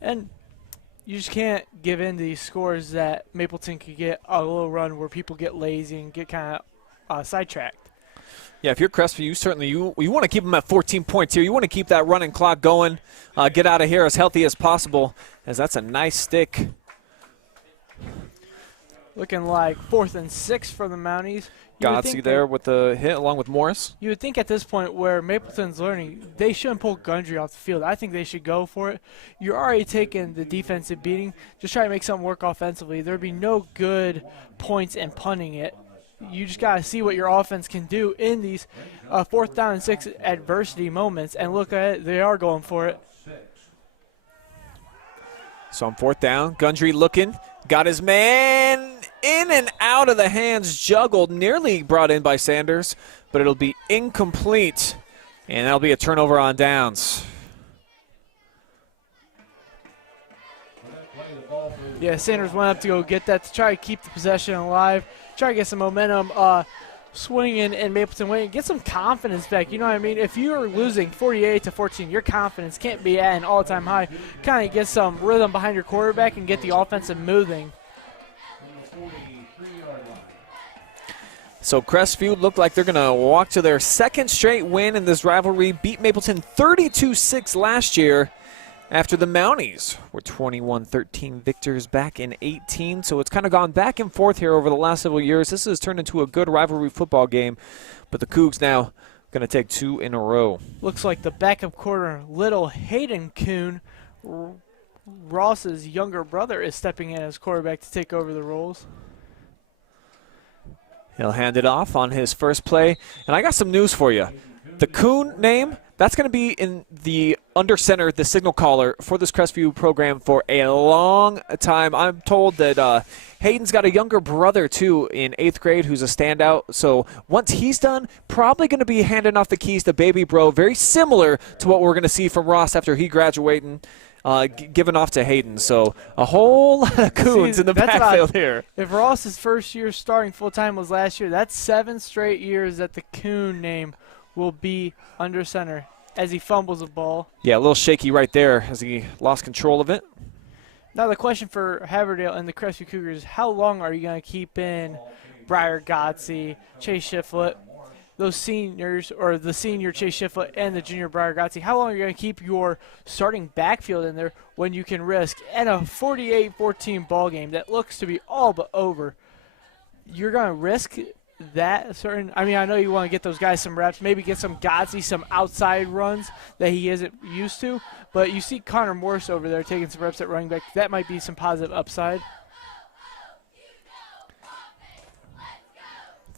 and you just can't give in to these scores that Mapleton could get a little run where people get lazy and get kind of sidetracked. Yeah, if you're Crestview, you certainly you want to keep them at 14 points here. You want to keep that running clock going, get out of here as healthy as possible, as that's a nice stick. Looking like 4th and 6 for the Mounties. Godsey there with the hit along with Morris. You would think at this point where Mapleton's learning, they shouldn't pull Gundry off the field. I think they should go for it. You're already taking the defensive beating. Just try to make something work offensively. There'd be no good points in punting it. You just got to see what your offense can do in these 4th down and 6 adversity moments. And look at it, they are going for it. So on 4th down, Gundry looking, got his man in and out of the hands, juggled, nearly brought in by Sanders, but it'll be incomplete, and that'll be a turnover on downs. Yeah, Sanders went up to go get that to try to keep the possession alive, try to get some momentum swinging and Mapleton winning, get some confidence back. You know what I mean? If you're losing 48-14, your confidence can't be at an all-time high. Kind of get some rhythm behind your quarterback and get the offensive moving. So Crestview looked like they're going to walk to their 2nd straight win in this rivalry, beat Mapleton 32-6 last year after the Mounties were 21-13 victors back in 18. So it's kind of gone back and forth here over the last several years. This has turned into a good rivalry football game, but the Cougs now going to take 2 in a row. Looks like the backup quarter, little Hayden Kuhn, Ross's younger brother, is stepping in as quarterback to take over the roles. He'll hand it off on his first play. And I got some news for you. The Kuhn name, that's going to be in the under center, the signal caller for this Crestview program for a long time. I'm told that Hayden's got a younger brother, too, in 8th grade who's a standout. So once he's done, probably going to be handing off the keys to baby bro, very similar to what we're going to see from Ross after he graduating. Given off to Hayden. So a whole lot of Coons in the backfield here. If Ross's first year starting full-time was last year, that's 7 straight years that the Coon name will be under center as he fumbles the ball. Yeah, a little shaky right there as he lost control of it. Now the question for Haverdale and the Crestview Cougars is how long are you going to keep in Briar Godsey, Chase Shiflett, those seniors, or the senior Chase Shiflett and the junior Briar Godsey? How long are you going to keep your starting backfield in there when you can risk, in a 48-14 ball game that looks to be all but over, you're going to risk that certain? I mean, I know you want to get those guys some reps, maybe get some Godsey, some outside runs that he isn't used to, but you see Connor Morse over there taking some reps at running back. That might be some positive upside.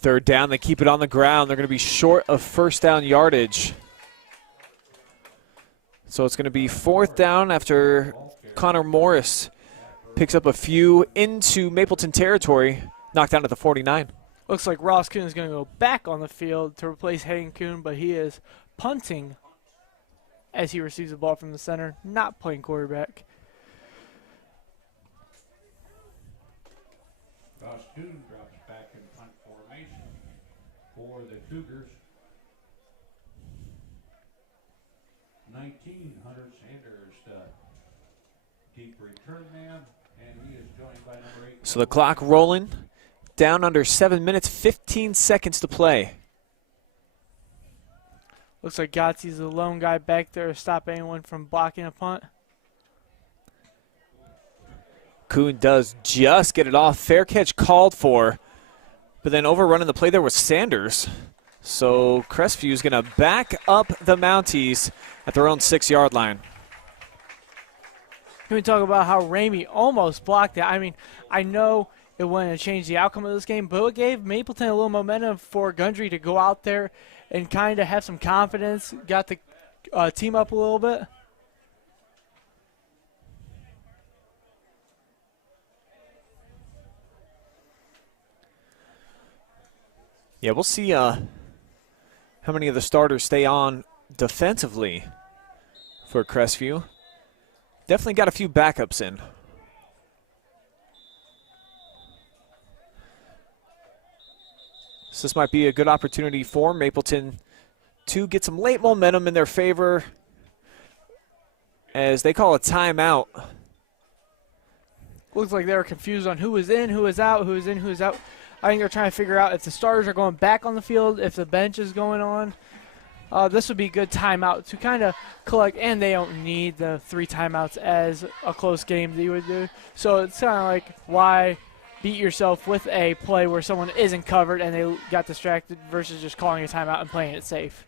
3rd down, they keep it on the ground. They're going to be short of 1st down yardage. So it's going to be 4th down after Connor Morris picks up a few into Mapleton territory, knocked down at the 49. Looks like Ross Kuhn is going to go back on the field to replace Hayden Kuhn, but he is punting as he receives the ball from the center, not playing quarterback. Ross Kuhn drops back in punt formation for the Cougars. 19, Hunter Sanders, the deep return man, and he is joined by number 8. So the clock rolling, down under 7 minutes, 15 seconds to play. Looks like Godsey's the lone guy back there to stop anyone from blocking a punt. Kuhn does just get it off. Fair catch called for, but then overrunning the play there was Sanders. So Crestview is going to back up the Mounties at their own 6-yard line. Can we talk about how Ramey almost blocked that? I mean, I know it wouldn't have changed the outcome of this game, but it gave Mapleton a little momentum for Gundry to go out there and kind of have some confidence, got the team up a little bit. Yeah, we'll see how many of the starters stay on defensively for Crestview. Definitely got a few backups in. So this might be a good opportunity for Mapleton to get some late momentum in their favor as they call a timeout. Looks like they were confused on who was in, who was out, who was in, who was out. I think they're trying to figure out if the starters are going back on the field, if the bench is going on. This would be a good timeout to kind of collect, and they don't need the 3 timeouts as a close game that you would do. So it's kind of like, why beat yourself with a play where someone isn't covered and they got distracted versus just calling a timeout and playing it safe.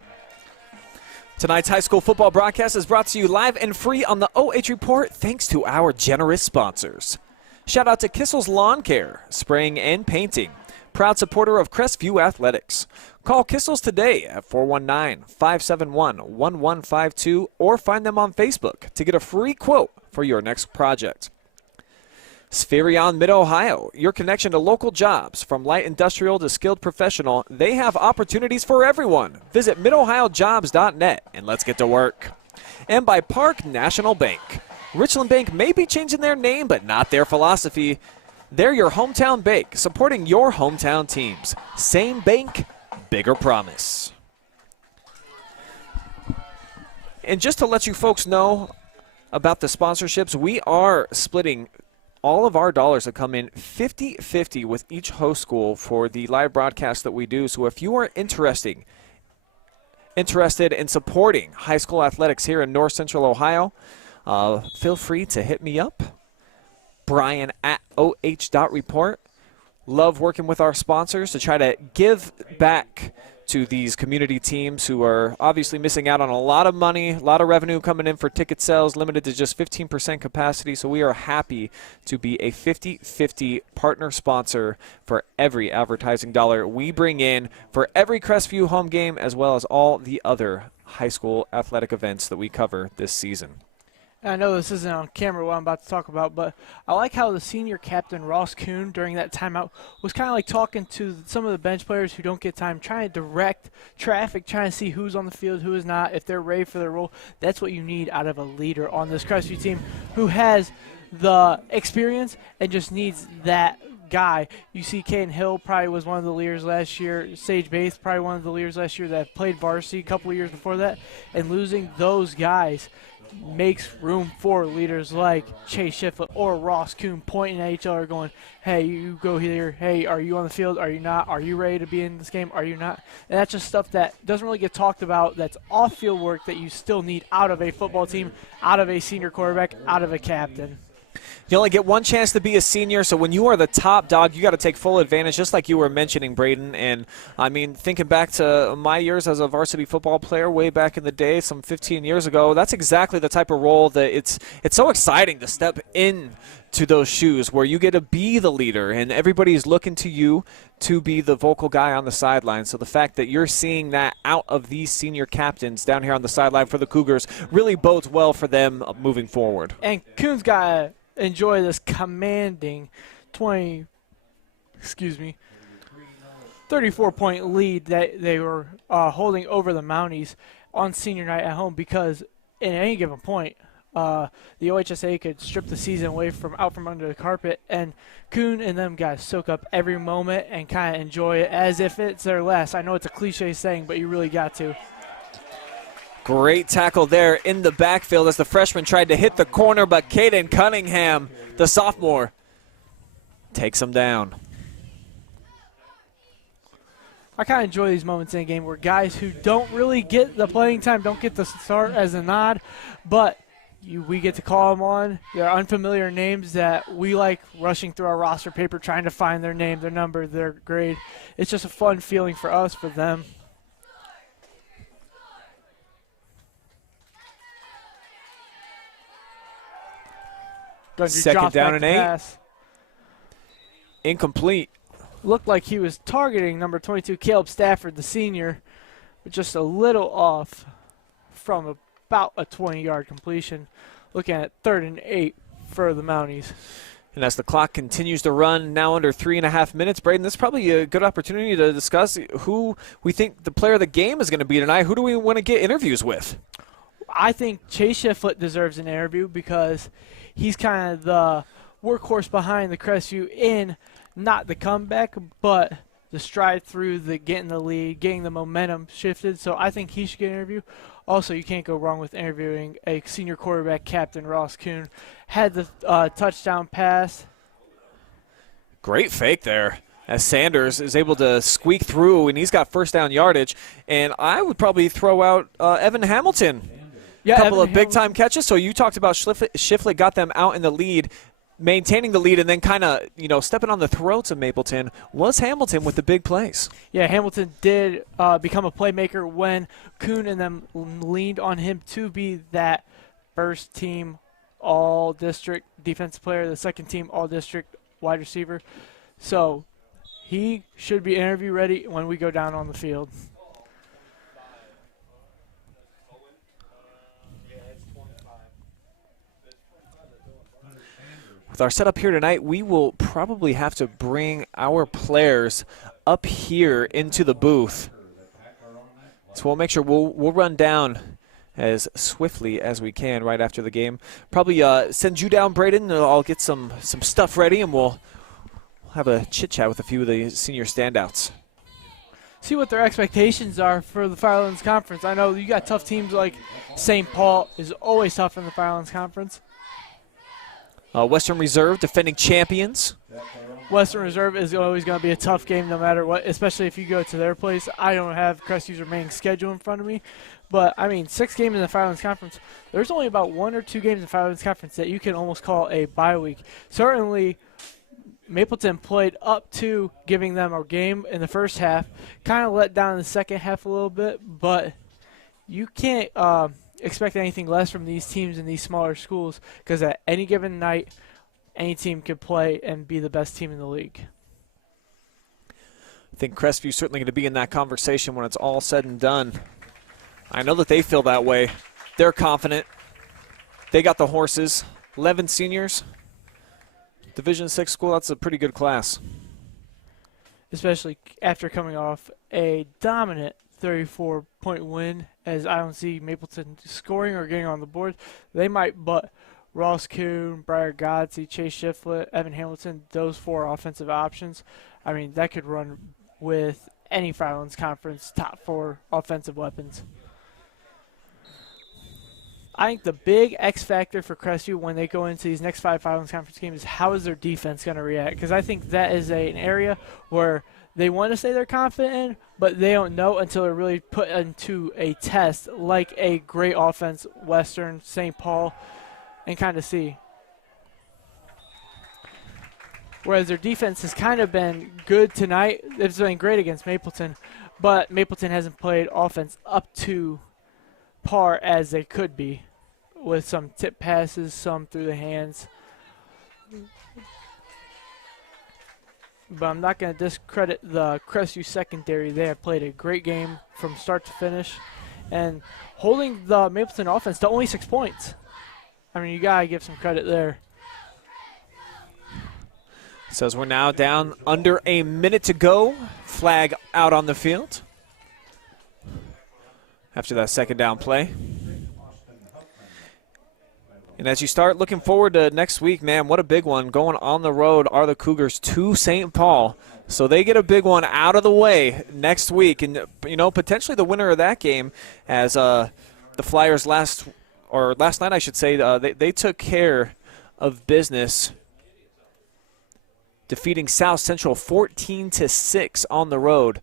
Tonight's high school football broadcast is brought to you live and free on the OH Report thanks to our generous sponsors. Shout out to Kissel's Lawn Care, Spraying and Painting, proud supporter of Crestview Athletics. Call Kissel's today at 419-571-1152 or find them on Facebook to get a free quote for your next project. Spherion Mid-Ohio, your connection to local jobs. From light industrial to skilled professional, they have opportunities for everyone. Visit midohiojobs.net and let's get to work. And by Park National Bank. Richland Bank may be changing their name, but not their philosophy. They're your hometown bank, supporting your hometown teams. Same bank, bigger promise. And just to let you folks know about the sponsorships, we are splitting all of our dollars that come in 50-50 with each host school for the live broadcast that we do. So if you are interested in supporting high school athletics here in North Central Ohio, feel free to hit me up, Brian at OH.report. Love working with our sponsors to try to give back to these community teams who are obviously missing out on a lot of money, a lot of revenue coming in for ticket sales, limited to just 15% capacity. So we are happy to be a 50-50 partner sponsor for every advertising dollar we bring in for every Crestview home game, as well as all the other high school athletic events that we cover this season. I know this isn't on camera what I'm about to talk about, but I like how the senior captain, Ross Kuhn, during that timeout was kind of like talking to some of the bench players who don't get time, trying to direct traffic, trying to see who's on the field, who is not, if they're ready for their role. That's what you need out of a leader on this Crestview team who has the experience and just needs that guy. You see Caden Hill probably was one of the leaders last year. Sage Bates probably one of the leaders last year that played varsity a couple of years before that. And losing those guys makes room for leaders like Chase Shiflett or Ross Kuhn pointing at each other going, hey, you go here. Hey, are you on the field? Are you not? Are you ready to be in this game? Are you not? And that's just stuff that doesn't really get talked about. That's off-field work that you still need out of a football team, out of a senior quarterback, out of a captain. You only get one chance to be a senior, so when you are the top dog, you got to take full advantage, just like you were mentioning, Braden. And, I mean, thinking back to my years as a varsity football player way back in the day, some 15 years ago, that's exactly the type of role that it's so exciting to step in to those shoes where you get to be the leader and everybody's looking to you to be the vocal guy on the sideline. So the fact that you're seeing that out of these senior captains down here on the sideline for the Cougars really bodes well for them moving forward. And Kuhn's got to enjoy this commanding 34-point lead that they were holding over the Mounties on senior night at home, because in any given point, the OHSA could strip the season away out from under the carpet, and Kuhn and them guys soak up every moment and kind of enjoy it as if it's their last. I know it's a cliche saying, but you really got to. Great tackle there in the backfield as the freshman tried to hit the corner, but Caden Cunningham, the sophomore, takes him down. I kind of enjoy these moments in a game where guys who don't really get the playing time, don't get the start as a nod, but we get to call them on. They're unfamiliar names that we like rushing through our roster paper, trying to find their name, their number, their grade. It's just a fun feeling for us, for them. Second down and 8. Pass. Incomplete. Looked like he was targeting number 22, Caleb Stafford, the senior, but just a little off from about a 20-yard completion. Looking at 3rd and 8 for the Mounties. And as the clock continues to run, now under 3.5 minutes, Braden, this is probably a good opportunity to discuss who we think the player of the game is going to be tonight. Who do we want to get interviews with? I think Chase Shiflett deserves an interview because he's kind of the workhorse behind the Crestview in not the comeback, but the stride through the getting the lead, getting the momentum shifted. So I think he should get an interview. Also, you can't go wrong with interviewing a senior quarterback, Captain Ross Kuhn. Had the touchdown pass. Great fake there. as Sanders is able to squeak through, and he's got first down yardage. And I would probably throw out Evan Hamilton. Yeah, a couple Evan of big-time catches. So you talked about Shiflett got them out in the lead, maintaining the lead, and then kind of, stepping on the throats of Mapleton was Hamilton with the big plays. Yeah, Hamilton did become a playmaker when Kuhn and them leaned on him to be that first-team all-district defensive player, the second-team all-district wide receiver. So he should be interview ready when we go down on the field. With our setup here tonight, we will probably have to bring our players up here into the booth. So we'll make sure we'll run down as swiftly as we can right after the game. Probably send you down, Braden. I'll get some stuff ready, and we'll have a chit-chat with a few of the senior standouts. See what their expectations are for the Firelands Conference. I know you got tough teams like St. Paul is always tough in the Firelands Conference. Western Reserve, defending champions. Western Reserve is always going to be a tough game no matter what, especially if you go to their place. I don't have Crestview's remaining schedule in front of me, but, 6 games in the Firelands Conference. There's only about 1 or 2 games in the Firelands Conference that you can almost call a bye week. Certainly, Mapleton played up to giving them a game in the first half, kind of let down in the second half a little bit, but you can't expect anything less from these teams in these smaller schools because at any given night, any team could play and be the best team in the league. I think Crestview's certainly going to be in that conversation when it's all said and done. I know that they feel that way. They're confident. They got the horses. 11 seniors. Division VI school, that's a pretty good class. Especially after coming off a dominant 34-point win, as I don't see Mapleton scoring or getting on the board. They might, but Ross Kuhn, Briar Godsey, Chase Shiflett, Evan Hamilton, those 4 offensive options, that could run with any Firelands Conference top 4 offensive weapons. I think the big X factor for Crestview when they go into these next 5 Firelands Conference games is how is their defense going to react? Because I think that is an area where they want to say they're confident in, but they don't know until they're really put into a test like a great offense, Western, St. Paul, and kind of see. Whereas their defense has kind of been good tonight. It's been great against Mapleton, but Mapleton hasn't played offense up to par as they could be with some tip passes, some through the hands. But I'm not going to discredit the Crestview secondary. They have played a great game from start to finish and holding the Mapleton offense to only 6 points. You got to give some credit there. Says we're now down under a minute to go. Flag out on the field after that second down play. And as you start looking forward to next week, man, what a big one. Going on the road are the Cougars to St. Paul. So they get a big one out of the way next week. And, potentially the winner of that game, as the Flyers last night, I should say, they took care of business, defeating South Central 14-6 on the road.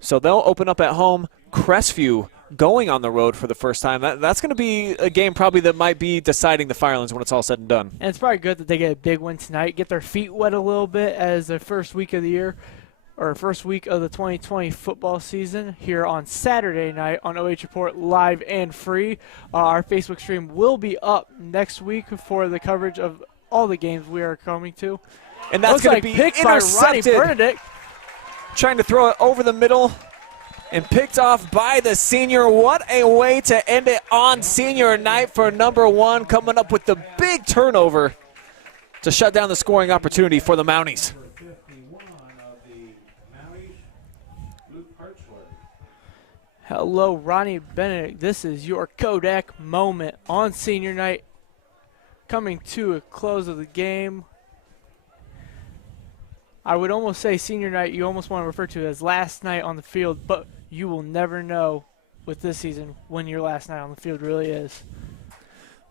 So they'll open up at home. Crestview going on the road for the first time. That's going to be a game probably that might be deciding the Firelands when it's all said and done. And it's probably good that they get a big win tonight, get their feet wet a little bit as the first week of the year, or first week of the 2020 football season here on Saturday night on OH Report live and free. Our Facebook stream will be up next week for the coverage of all the games we are coming to. And that's going to be picked intercepted. By Ronnie Benedict. Trying to throw it over the middle. And picked off by the senior. What a way to end it on senior night for number 1, coming up with the big turnover to shut down the scoring opportunity for the Mounties. Hello, Ronnie Benedict. This is your Kodak moment on senior night. Coming to a close of the game. I would almost say senior night you almost want to refer to as last night on the field, but you will never know with this season when your last night on the field really is.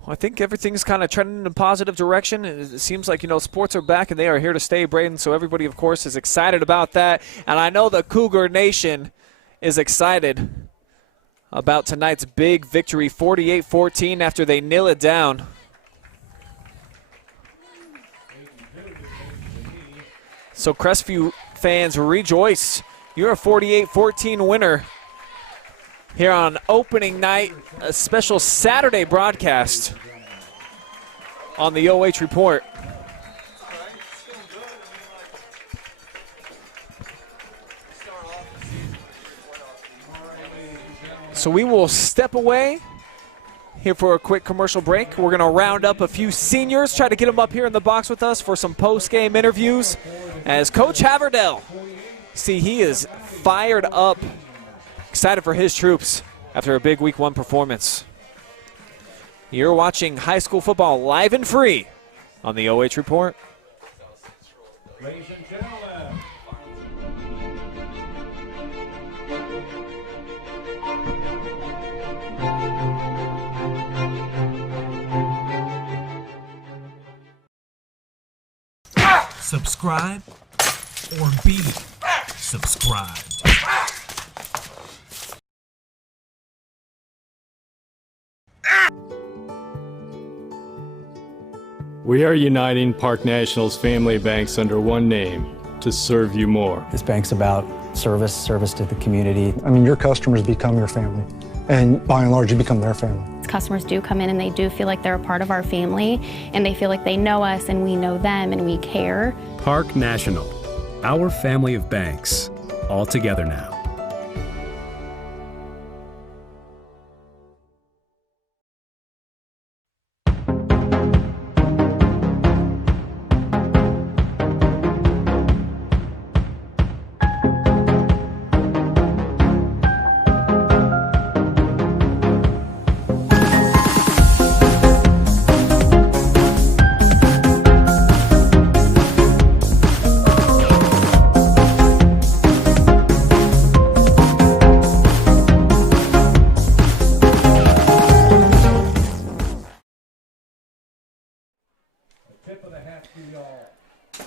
I think everything's kind of trending in a positive direction. It seems like, sports are back and they are here to stay, Braden. So everybody, of course, is excited about that. And I know the Cougar Nation is excited about tonight's big victory, 48-14, after they nail it down. So Crestview fans, rejoice. You're a 48-14 winner here on opening night, a special Saturday broadcast on the OH Report. So we will step away here for a quick commercial break. We're going to round up a few seniors, try to get them up here in the box with us for some post-game interviews. As Coach Haverdell, see, he is fired up, excited for his troops after a big Week 1 performance. You're watching high school football live and free on the OH Report. Ladies and gentlemen. Subscribe or be subscribed. We are uniting Park National's family banks under one name to serve you more. This bank's about service to the community. I mean, your customers become your family, and by and large, you become their family. Customers do come in and they do feel like they're a part of our family, and they feel like they know us and we know them and we care. Park National, our family of banks, all together now.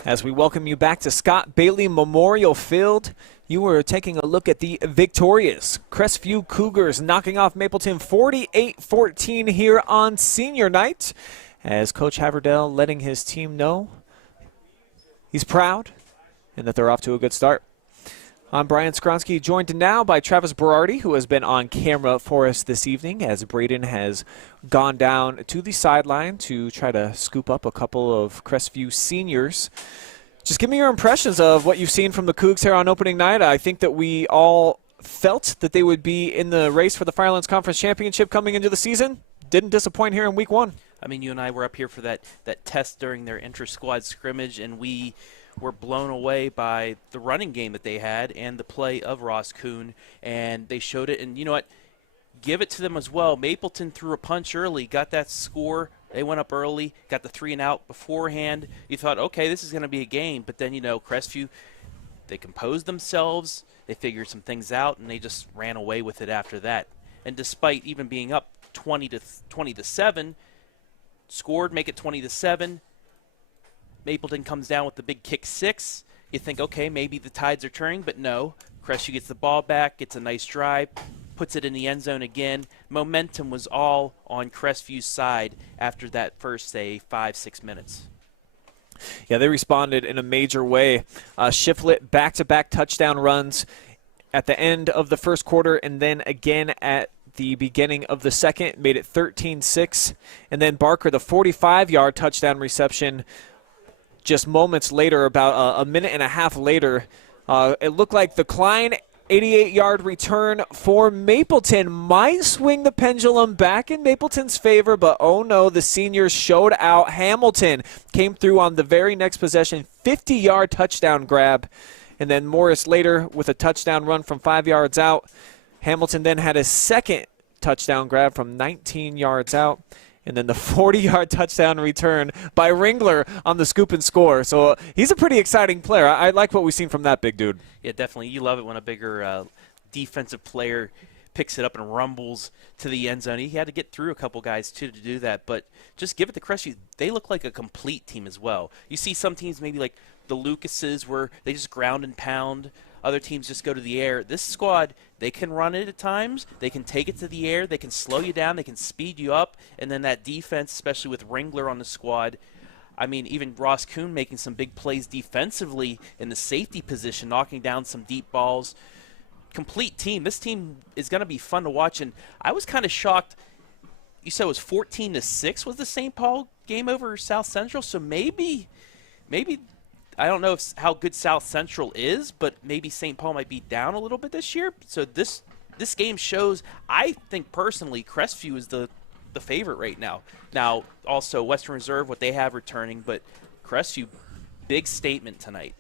As we welcome you back to Scott Bailey Memorial Field, you were taking a look at the victorious Crestview Cougars knocking off Mapleton 48-14 here on senior night, as Coach Haverdell letting his team know he's proud and that they're off to a good start. I'm Brian Skronsky, joined now by Travis Berardi, who has been on camera for us this evening, as Braden has gone down to the sideline to try to scoop up a couple of Crestview seniors. Just give me your impressions of what you've seen from the Cougs here on opening night. I think that we all felt that they would be in the race for the Firelands Conference Championship coming into the season. Didn't disappoint here in Week 1. I mean, you and I were up here for that test during their inter-squad scrimmage, and we were blown away by the running game that they had and the play of Ross Kuhn, and they showed it. And you know what? Give it to them as well. Mapleton threw a punch early, got that score. They went up early, got the 3-and-out beforehand. You thought, okay, this is going to be a game. But then, Crestview, they composed themselves, they figured some things out, and they just ran away with it after that. And despite even being up 20-7, scored, make it 20-7. Mapleton comes down with the big kick 6. You think, okay, maybe the tides are turning, but no. Crestview gets the ball back, gets a nice drive, puts it in the end zone again. Momentum was all on Crestview's side after that first, say, 5-6 minutes. Yeah, they responded in a major way. Shiflett back-to-back touchdown runs at the end of the first quarter and then again at the beginning of the second, made it 13-6. And then Barker, the 45-yard touchdown reception just moments later, about a minute and a half later. It looked like the Klein 88-yard return for Mapleton might swing the pendulum back in Mapleton's favor, but oh no, the seniors showed out. Hamilton came through on the very next possession, 50-yard touchdown grab, and then Morris later with a touchdown run from 5 yards out. Hamilton then had his second touchdown grab from 19 yards out. And then the 40-yard touchdown return by Ringler on the scoop and score. So he's a pretty exciting player. I like what we've seen from that big dude. Yeah, definitely. You love it when a bigger defensive player picks it up and rumbles to the end zone. He had to get through a couple guys, too, to do that. But just give it to Crestview. They look like a complete team as well. You see some teams maybe like the Lucases where they just ground and pound. Other teams just go to the air. This squad, they can run it at times. They can take it to the air. They can slow you down. They can speed you up. And then that defense, especially with Ringler on the squad, I mean, even Ross Kuhn making some big plays defensively in the safety position, knocking down some deep balls. Complete team. This team is going to be fun to watch. And I was kind of shocked. You said it was 14-6 was the St. Paul game over South Central. So maybe I don't know how good South Central is, but maybe St. Paul might be down a little bit this year. So this game shows, I think personally, Crestview is the favorite right now. Now, also Western Reserve, what they have returning, but Crestview, big statement tonight.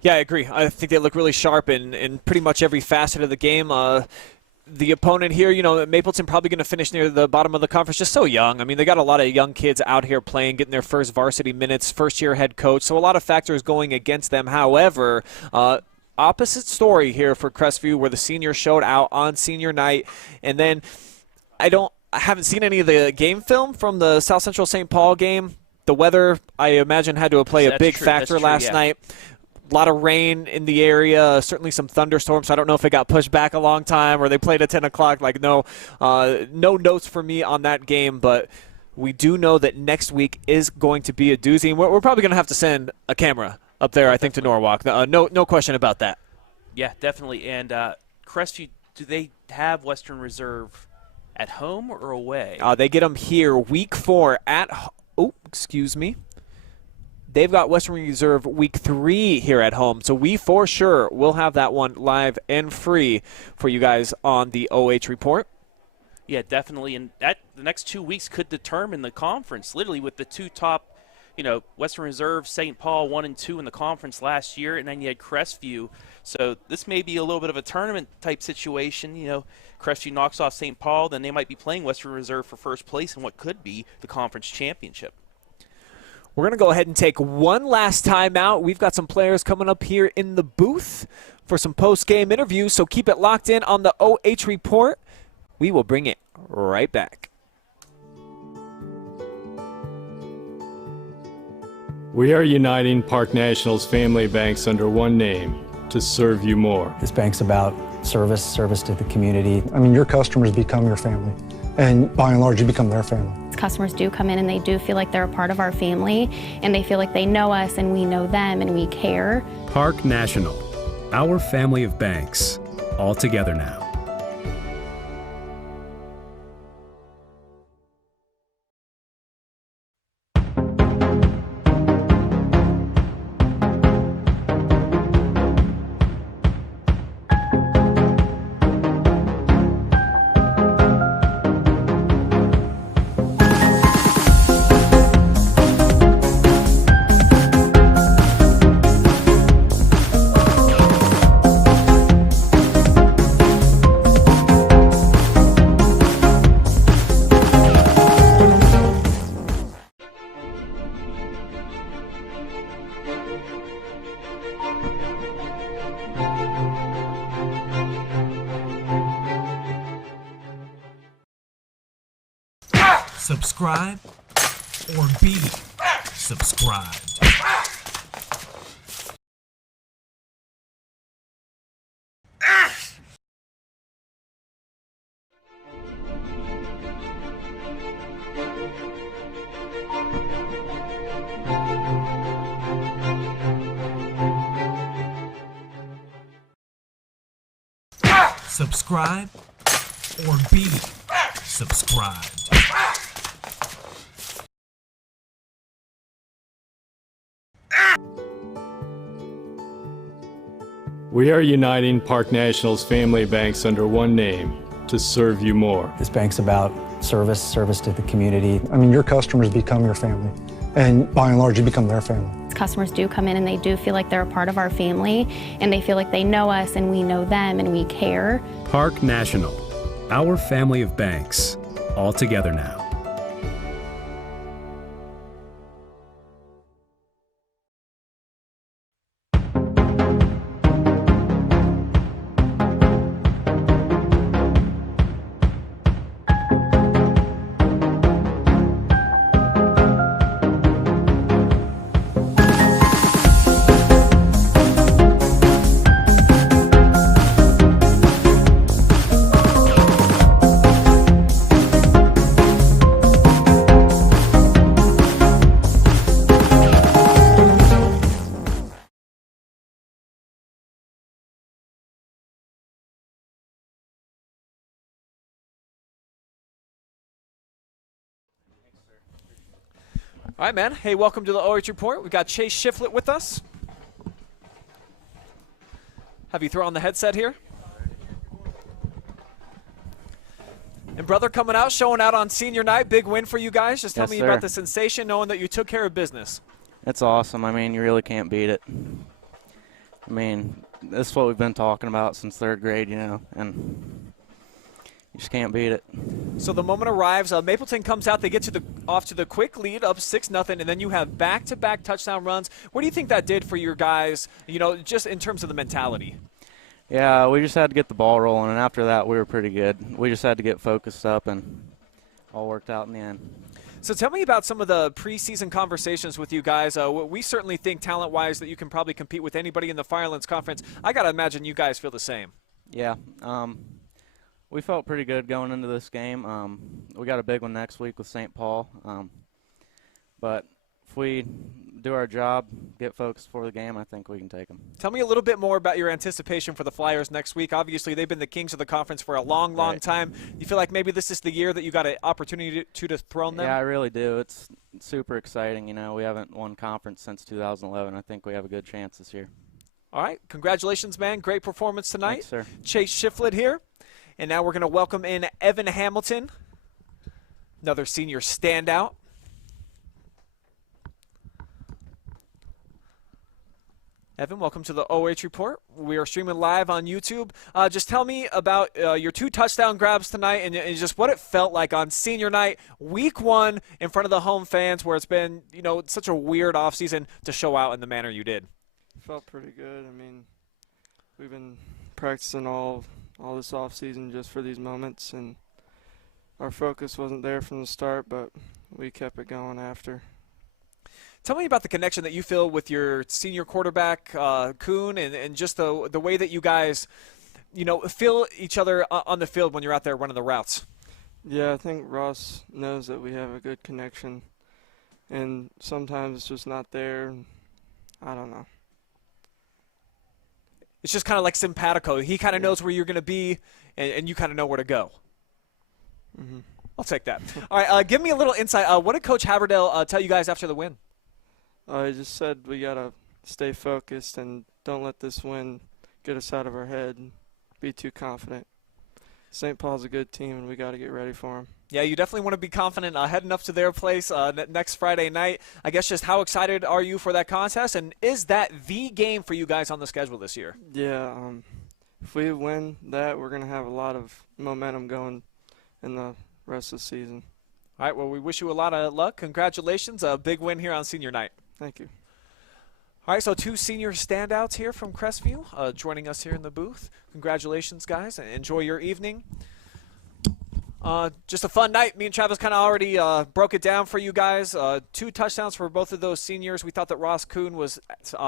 Yeah, I agree. I think they look really sharp in pretty much every facet of the game. The opponent here, Mapleton probably going to finish near the bottom of the conference, just so young. I mean, they got a lot of young kids out here playing, getting their first varsity minutes, first-year head coach, so a lot of factors going against them. However, opposite story here for Crestview, where the seniors showed out on senior night, and then I haven't seen any of the game film from the South Central St. Paul game. The weather, I imagine, had to play a big factor last night. A lot of rain in the area, certainly some thunderstorms. So I don't know if it got pushed back a long time or they played at 10 o'clock. No notes for me on that game, but we do know that next week is going to be a doozy. And we're probably going to have to send a camera up there, I think, to Norwalk. No question about that. Yeah, definitely. And Crestview, do they have Western Reserve at home or away? They get them here week 4 at They've got Western Reserve week 3 here at home, so we for sure will have that one live and free for you guys on the OH Report. Yeah, definitely, and the next 2 weeks could determine the conference, literally with the two top, Western Reserve, St. Paul 1 and 2 in the conference last year, and then you had Crestview. So this may be a little bit of a tournament-type situation. Crestview knocks off St. Paul, then they might be playing Western Reserve for first place in what could be the conference championship. We're going to go ahead and take one last time out. We've got some players coming up here in the booth for some post-game interviews, so keep it locked in on the OH Report. We will bring it right back. We are uniting Park National's family banks under one name to serve you more. This bank's about service to the community. I mean, your customers become your family, and by and large, you become their family. Customers do come in and they do feel like they're a part of our family, and they feel like they know us and we know them and we care. Park National, our family of banks, all together now. Subscribe or be subscribed. Subscribe or be subscribed. We are uniting Park National's family banks under one name to serve you more. This bank's about service to the community. I mean, your customers become your family, and by and large, you become their family. Customers do come in and they do feel like they're a part of our family, and they feel like they know us and we know them and we care. Park National, our family of banks, all together now. All right, man. Hey, welcome to the OH Report. We've got Chase Shiflett with us. Have you throw on the headset here? And brother, coming out, showing out on senior night, big win for you guys. Just tell Yes, me sir. about the sensation, knowing that you took care of business. It's awesome. I mean, you really can't beat it. I mean, this is what we've been talking about since 3rd grade, you know, and you just can't beat it. So the moment arrives, Mapleton comes out, they get off to the quick lead, up 6-0, and then you have back-to-back touchdown runs. What do you think that did for your guys, you know, just in terms of the mentality? Yeah, we just had to get the ball rolling, and after that, we were pretty good. We just had to get focused up, and all worked out in the end. So tell me about some of the preseason conversations with you guys. We certainly think talent-wise that you can probably compete with anybody in the Firelands Conference. I got to imagine you guys feel the same. Yeah, we felt pretty good going into this game. We got a big one next week with St. Paul, but if we do our job, get focused for the game, I think we can take them. Tell me a little bit more about your anticipation for the Flyers next week. Obviously, they've been the kings of the conference for a long, long time. You feel like maybe this is the year that you got an opportunity to dethrone them? Yeah, I really do. It's super exciting. You know, we haven't won conference since 2011. I think we have a good chance this year. All right. Congratulations, man. Great performance tonight. Thanks, sir. Chase Shiflett here. And now we're going to welcome in Evan Hamilton, another senior standout. Evan, welcome to the OH Report. We are streaming live on YouTube. Just tell me about your 2 touchdown grabs tonight and just what it felt like on senior night, week 1, in front of the home fans, where it's been, you know, such a weird offseason to show out in the manner you did. Felt pretty good. I mean, we've been practicing all this offseason just for these moments, and our focus wasn't there from the start, but we kept it going after. Tell me about the connection that you feel with your senior quarterback, Kuhn, and just the way that you guys, you know, feel each other on the field when you're out there running the routes. Yeah, I think Ross knows that we have a good connection, and sometimes it's just not there. I don't know. It's just kind of like simpatico. He kind of knows where you're going to be, and you kind of know where to go. Mm-hmm. I'll take that. All right, give me a little insight. What did Coach Haverdale tell you guys after the win? He just said we got to stay focused and don't let this win get us out of our head and be too confident. St. Paul's a good team, and we got to get ready for them. Yeah, you definitely want to be confident heading up to their place next Friday night. I guess just how excited are you for that contest, and is that the game for you guys on the schedule this year? Yeah, if we win that, we're going to have a lot of momentum going in the rest of the season. All right, well, we wish you a lot of luck. Congratulations, a big win here on senior night. Thank you. All right, so 2 senior standouts here from Crestview joining us here in the booth. Congratulations, guys, and enjoy your evening. Just a fun night. Me and Travis kind of already broke it down for you guys. 2 touchdowns for both of those seniors. We thought that Ross Kuhn was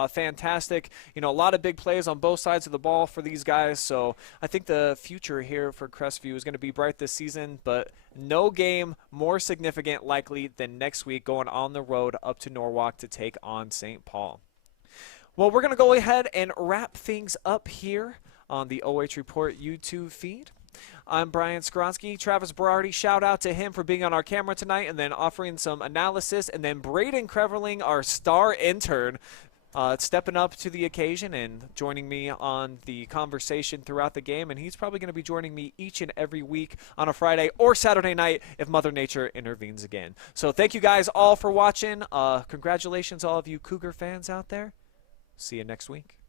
fantastic. You know, a lot of big plays on both sides of the ball for these guys. So I think the future here for Crestview is going to be bright this season, but no game more significant likely than next week going on the road up to Norwalk to take on St. Paul. Well, we're going to go ahead and wrap things up here on the OH Report YouTube feed. I'm Brian Skronsky. Travis Berardi, shout out to him for being on our camera tonight and then offering some analysis. And then Braden Creverling, our star intern, stepping up to the occasion and joining me on the conversation throughout the game. And he's probably going to be joining me each and every week on a Friday or Saturday night if Mother Nature intervenes again. So thank you guys all for watching. Congratulations, all of you Cougar fans out there. See you next week.